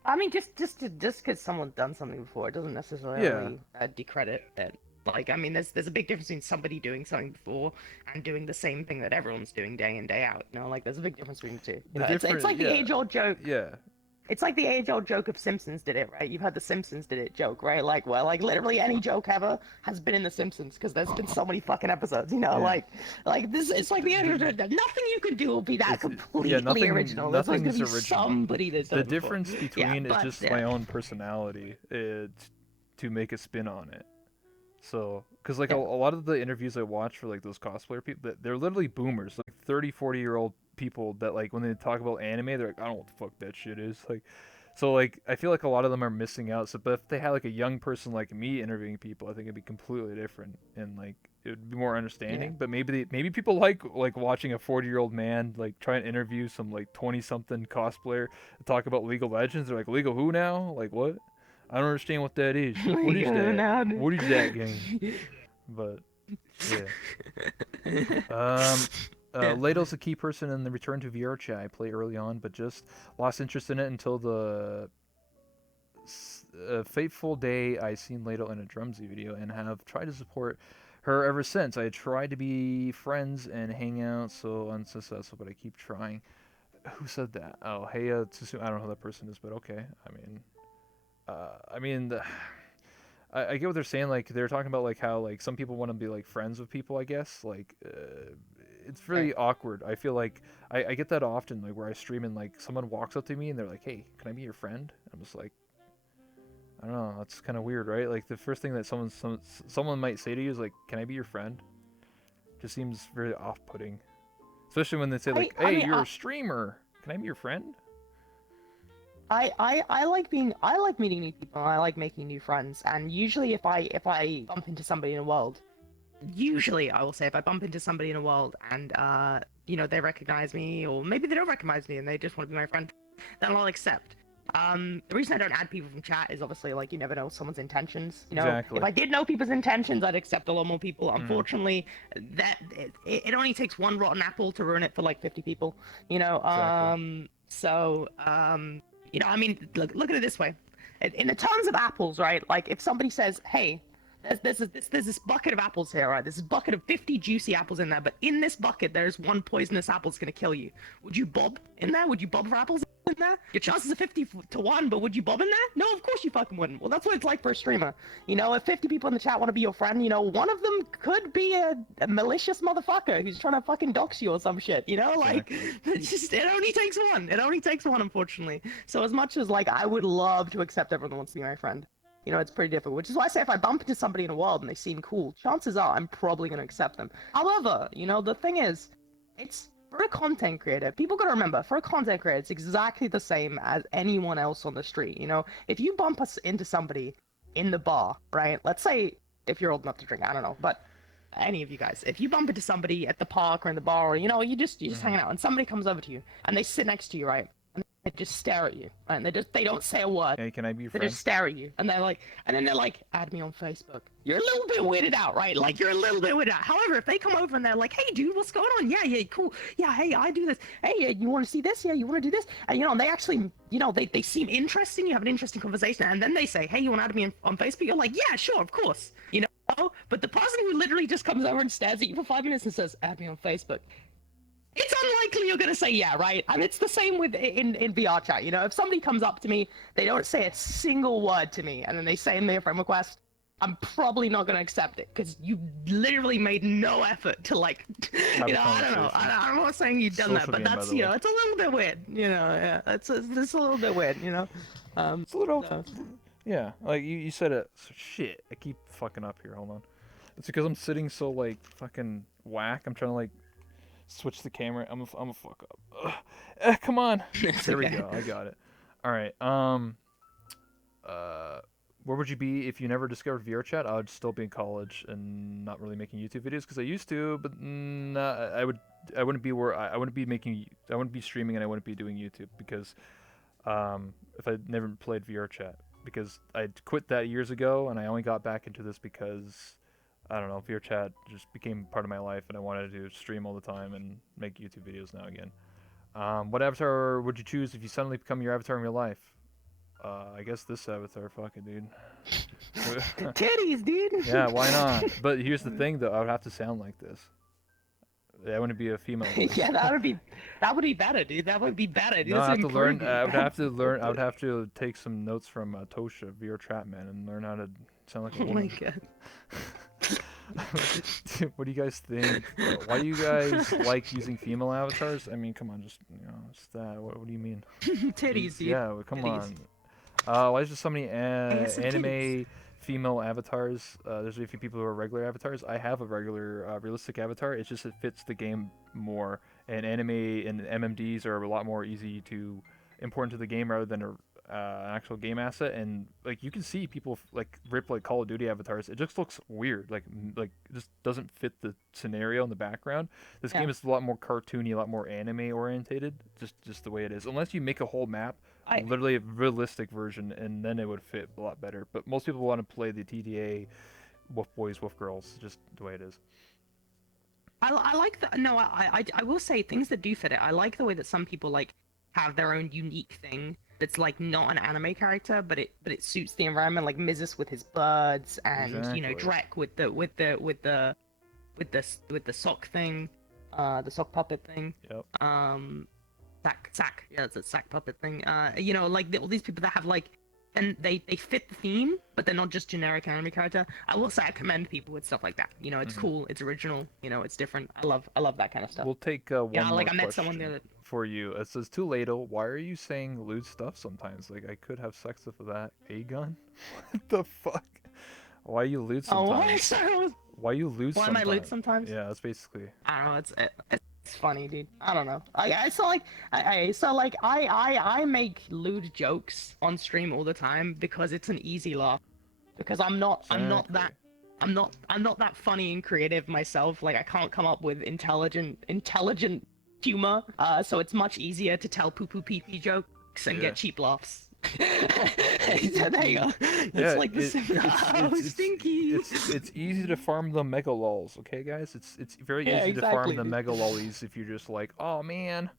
I mean, just because someone's done something before, it doesn't Yeah. necessarily decredit it. Like, I mean, there's a big difference between somebody doing something before and doing the same thing that everyone's doing day in day out. You know, like there's a big difference between the two. You The know, it's different, like the yeah, age-old joke. yeah. It's like the age-old joke of Simpsons did it, right? You've had the Simpsons did it joke, right? Like, well, like literally any joke ever has been in the Simpsons because there's been so many fucking episodes. You know, Yeah. like this. It's like the nothing you can do will be that Yeah, completely original. There's always nothing's gonna be original. somebody that's done The it before. difference Yeah, between is but just yeah. my own personality to make a spin on it. So, because like a Yeah. lot of the interviews I watch for like those cosplayer people, they're literally boomers, like 30, 40-year-old people that like when they talk about anime, they're like, I don't know what the fuck that shit is. Like, so like I feel like a lot of them are missing out. So, but if they had like a young person like me interviewing people, I think it'd be completely different and like it would be more Yeah. understanding. But maybe people like watching a 40-year-old man like try and interview some like 20-something cosplayer to talk about League of Legends. They're like, League of who now? Like what? I don't understand what that is. What Like, is that? now. What is that game? But yeah. Yeah. Ladle's a key person in the return to VR chat. I play early on, but just lost interest in it until the fateful day I seen Ladle in a Drumsy video and have tried to support her ever since. I tried to be friends and hang out, so unsuccessful, but I keep trying. Who said that? Oh, hey, I don't know who that person is, but okay. I mean, I get what they're saying. Like they're talking about like how like some people want to be like friends with people. I guess like it's really awkward. I feel like I get that often. Like where I stream and like someone walks up to me and they're like, "Hey, can I be your friend?" I'm just like, I don't know. That's kind of weird, right? Like the first thing that someone might say to you is like, "Can I be your friend?" Just seems very off-putting, especially when they say like, I "Hey, mean, you're a streamer. Can I be your friend?" I like meeting new people. And I like making new friends. And usually, if I bump into somebody in the world, usually I will say if I bump into somebody in the world and they recognize me, or maybe they don't recognize me and they just want to be my friend, then I'll accept. The reason I don't add people from chat is obviously like you never know someone's intentions. Exactly. If I did know people's intentions, I'd accept a lot more people. Mm. Unfortunately, that it only takes one rotten apple to ruin it for like 50 people. Exactly. I mean, look at it this way. In the tons of apples, right? Like if somebody says, "Hey, there's this bucket of apples here, right? There's a bucket of 50 juicy apples in there, but in this bucket there's one poisonous apple that's gonna kill you. Would you bob in there? Would you bob for apples in there? Your chances are 50 to 1, but would you bob in there? No, of course you fucking wouldn't. Well, that's what it's like for a streamer. If 50 people in the chat want to be your friend, one of them could be a malicious motherfucker who's trying to fucking dox you or some shit. Like Exactly. it only takes one. It only takes one, unfortunately. So as much as like I would love to accept everyone who wants to be my friend, it's pretty difficult, which is why I say if I bump into somebody in the world and they seem cool, chances are I'm probably going to accept them. However, the thing is, it's for a content creator, people got to remember, for a content creator, it's exactly the same as anyone else on the street. If you bump us into somebody in the bar, right? Let's say if you're old enough to drink, I don't know, but any of you guys, if you bump into somebody at the park or in the bar, or you're just hanging out, and somebody comes over to you and they sit next to you, right? They just stare at you, right? And they don't say a word. Hey, can I be your They friend? just stare at you, and then they're like, add me on Facebook. You're a little bit weirded out, right? Like you're a little bit weirded out. However, if they come over and they're like, hey, dude, what's going on? Yeah, cool. Yeah, hey, I do this. Hey, you want to see this? Yeah, you want to do this? And and they actually, they seem interesting. You have an interesting conversation, and then they say, hey, you want to add me on Facebook? You're like, yeah, sure, of course. But the person who literally just comes over and stares at you for 5 minutes and says, add me on Facebook, it's unlikely you're gonna say yeah, right? And it's the same with in VR chat. If somebody comes up to me, they don't say a single word to me, and then they send me a friend request, I'm probably not gonna accept it because you literally made no effort to like, Have a I don't know. conversation. I'm not saying you've done that, Social but game, by that's the way. it's a little bit weird. Yeah, it's a little bit weird. It's a little. So. Yeah, like you said it. Shit, I keep fucking up here. Hold on. It's because I'm sitting so like fucking whack. I'm trying to like switch the camera. I'm a fuck up. Come on. There we go. I got it. All right. Where would you be if you never discovered VRChat? I would still be in college and not really making YouTube videos because I used to, but I wouldn't be where I wouldn't be making. I wouldn't be streaming and I wouldn't be doing YouTube because if I never played VRChat because I quit that years ago and I only got back into this because I don't know, VRChat just became part of my life, and I wanted to stream all the time and make YouTube videos now again. What avatar would you choose if you suddenly become your avatar in real life? I guess this avatar, fuck it, dude. Titties, dude. Yeah, why not? But here's the thing, though, I would have to sound like this. I wouldn't be a female voice. Yeah, that would be better, dude. That would be better. Dude. No, I That's have to learn. improving. I would have to learn. I would have to take some notes from Tosha, VRChat man, and learn how to sound like a Oh my woman. god. What do you guys think? Why do you guys like using female avatars? I mean, come on, just just that. What do you mean? Titties, dude. Yeah, well, come Titties. on. Why is there so many some anime titties. female avatars? There's a few people who are regular avatars. I have a regular realistic avatar. It's just it fits the game more. And anime and MMDs are a lot more easy to import into the game rather than an actual game asset. And like you can see people like rip like Call of Duty avatars. It just looks weird. Like it just doesn't fit the scenario in the background. This Yeah. game is a lot more cartoony, a lot more anime orientated. Just the way it is. Unless you make a whole map literally a realistic version, and then it would fit a lot better. But most people want to play the TDA, Wolf Boys, Wolf Girls, just the way it is. I like that. No, I will say things that do fit it. I like the way that some people like have their own unique thing that's like not an anime character, but it suits the environment. Like Mizis with his birds, and Exactly. Drek with the sock thing, the sock puppet thing. Yep. Sack. Yeah, it's a sack puppet thing. Like all these people that have like, and they fit the theme, but they're not just generic anime character. I will say I commend people with stuff like that. It's cool, it's original, it's different. I love that kind of stuff. We'll take one more like I met someone the question other. for you. It says, too late. Why are you saying lewd stuff sometimes? Like, I could have sex with that A-gun? What the fuck? Why are you lewd Oh, sometimes? sorry. Why you lewd Why sometimes? am I lewd sometimes? Yeah, that's basically... I don't know. It's funny, dude. I don't know. I make lewd jokes on stream all the time because it's an easy laugh. Because Exactly. I'm not that funny and creative myself. Like I can't come up with intelligent humor. So it's much easier to tell poo poo pee pee jokes and Yeah. get cheap laughs. Well, So there you go. It's yeah, like the simple. Oh, stinky. it's easy to farm the mega lols, okay, guys? It's very Yeah, easy to farm exactly, the dude. mega lollies if you're just like, oh man,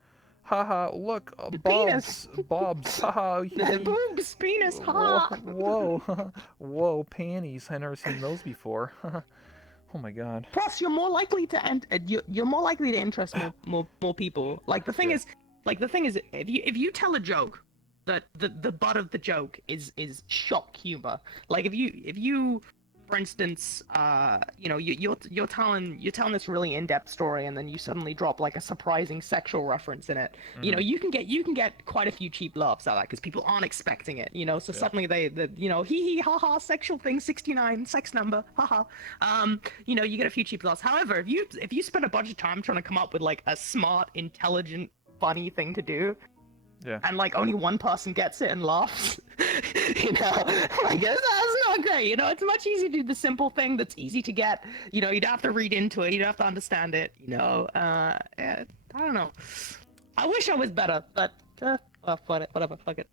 haha, look, The penis. Bob's, haha, The he, boobs, penis, whoa, ha! whoa, whoa, panties. I never seen those before. Oh my god. Plus, you're more likely to you're more likely to interest more people. Yeah. Like the thing is, if you tell a joke, that the butt of the joke is shock humor. Like if you, for instance, you know, you're telling this really in-depth story, and then you suddenly drop like a surprising sexual reference in it. You know, Mhm. you can get quite a few cheap laughs out of that because people aren't expecting it. You know, so Yeah. suddenly they you know, hee hee ha ha, sexual thing 69, sex number, haha. You know, you get a few cheap laughs. However, if you spend a bunch of time trying to come up with like a smart, intelligent, funny thing to do, Yeah. and like only one person gets it and laughs, you know, like that's not great. You know, it's much easier to do the simple thing that's easy to get. You know, you don't have to read into it, you don't have to understand it. You know, I don't know. I wish I was better, but fuck it, whatever, fuck it.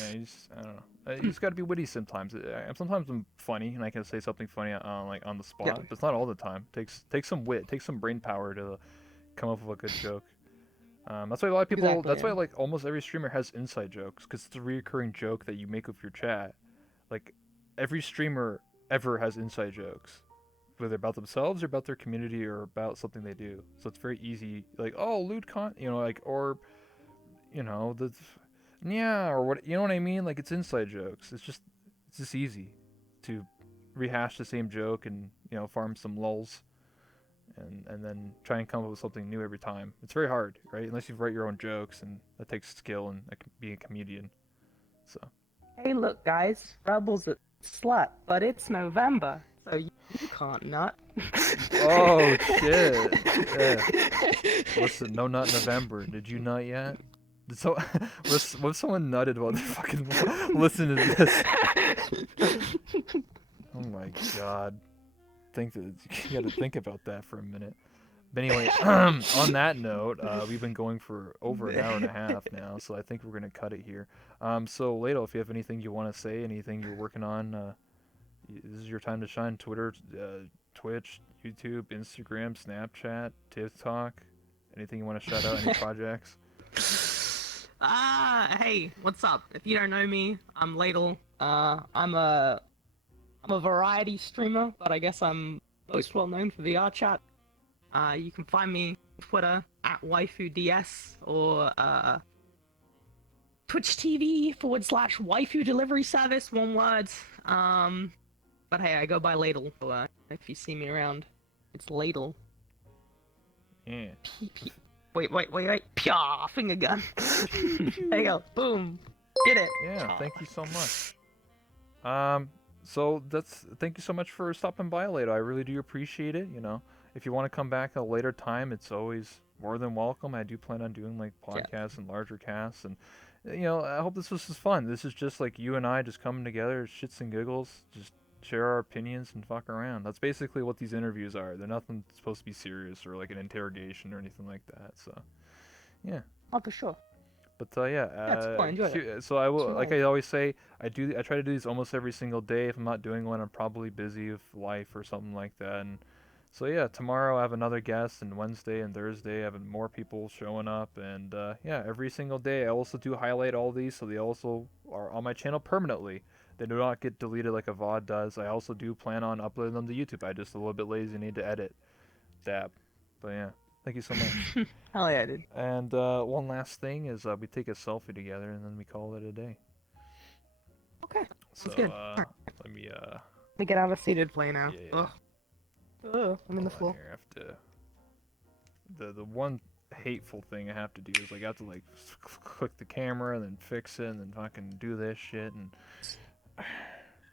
Yeah, I don't know. You just gotta be witty sometimes. Sometimes I'm funny and I can say something funny like on the Yeah, spot, but it's not all the time. Takes some wit, takes some brain power to come up with a good joke. That's why a lot of people. exactly. That's why Yeah. like almost every streamer has inside jokes because it's a recurring joke that you make with your chat. Like every streamer ever has inside jokes, whether about themselves or about their community or about something they do. So it's very easy. Like oh, lewd con, you know, like or you know the yeah or what you know what I mean. Like it's inside jokes. It's just easy to rehash the same joke and you know farm some lulls and then try and come up with something new every time. It's very hard, right? Unless you write your own jokes, and that takes skill and being a comedian. So. Hey, look, guys, Rebel's a slut, but it's November, so you can't nut. Oh shit! Yeah. Listen, no nut November. Did you nut yet? Did so what if someone nutted while they fucking listen to this? Oh my god. Think that you got to think about that for a minute. But anyway, on that note, we've been going for over an hour and a half now, so I think we're gonna cut it here. So Lato, if you have anything you want to say, anything you're working on, this is your time to shine. Twitter, Twitch, YouTube, Instagram, Snapchat, TikTok. Anything you want to shout out? Any projects? Hey, what's up? If you don't know me, I'm Ladle. I'm a variety streamer, but I guess I'm most well known for VR chat. You can find me on Twitter at WaifuDS or Twitch TV / WaifuDeliveryService, one word. But hey, I go by Ladle, so if you see me around, it's Ladle. Yeah. Wait. Pyaw, finger gun. There you go. Boom. Did it. Yeah. Cha. Thank you so much. So that's thank you so much for stopping by, Lato. I really do appreciate it. You know, if you want to come back at a later time, it's always more than welcome. I do plan on doing like Yeah. podcasts and larger casts, and you know, I hope this was just fun. This is just like you and I just coming together, shits and giggles, just share our opinions and fuck around. That's basically what these interviews are. They're nothing supposed to be serious or like an interrogation or anything like that. So, yeah. Oh, for sure. But yeah, Yeah, it's cool. I enjoyed it. so I It's will, like right. I always say, I try to do these almost every single day. If I'm not doing one, I'm probably busy with life or something like that. And so yeah, tomorrow I have another guest, and Wednesday and Thursday I have more people showing up, and yeah, every single day I also do highlight all these, so they also are on my channel permanently. They do not get deleted like a VOD does. I also do plan on uploading them to YouTube. I just a little bit lazy, need to edit that. But yeah, thank you so much. Hell yeah, dude. And one last thing is we take a selfie together and then we call it a day. Okay, So sounds good. Alright, let me let me get out of seated play now. yeah. Ugh. Ugh, I'm in the Hold on floor. here. I have to the one hateful thing I have to do is like I have to like click the camera and then fix it and then fucking do this shit and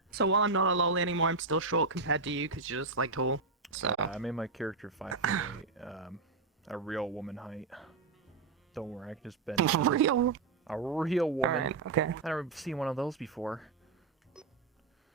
So while I'm not a lolly anymore, I'm still short compared to you because you're just like tall. So I made my character 5'8". A real woman height. Don't worry, I can just bend. Real. A real woman. Alright, okay. I never seen one of those before.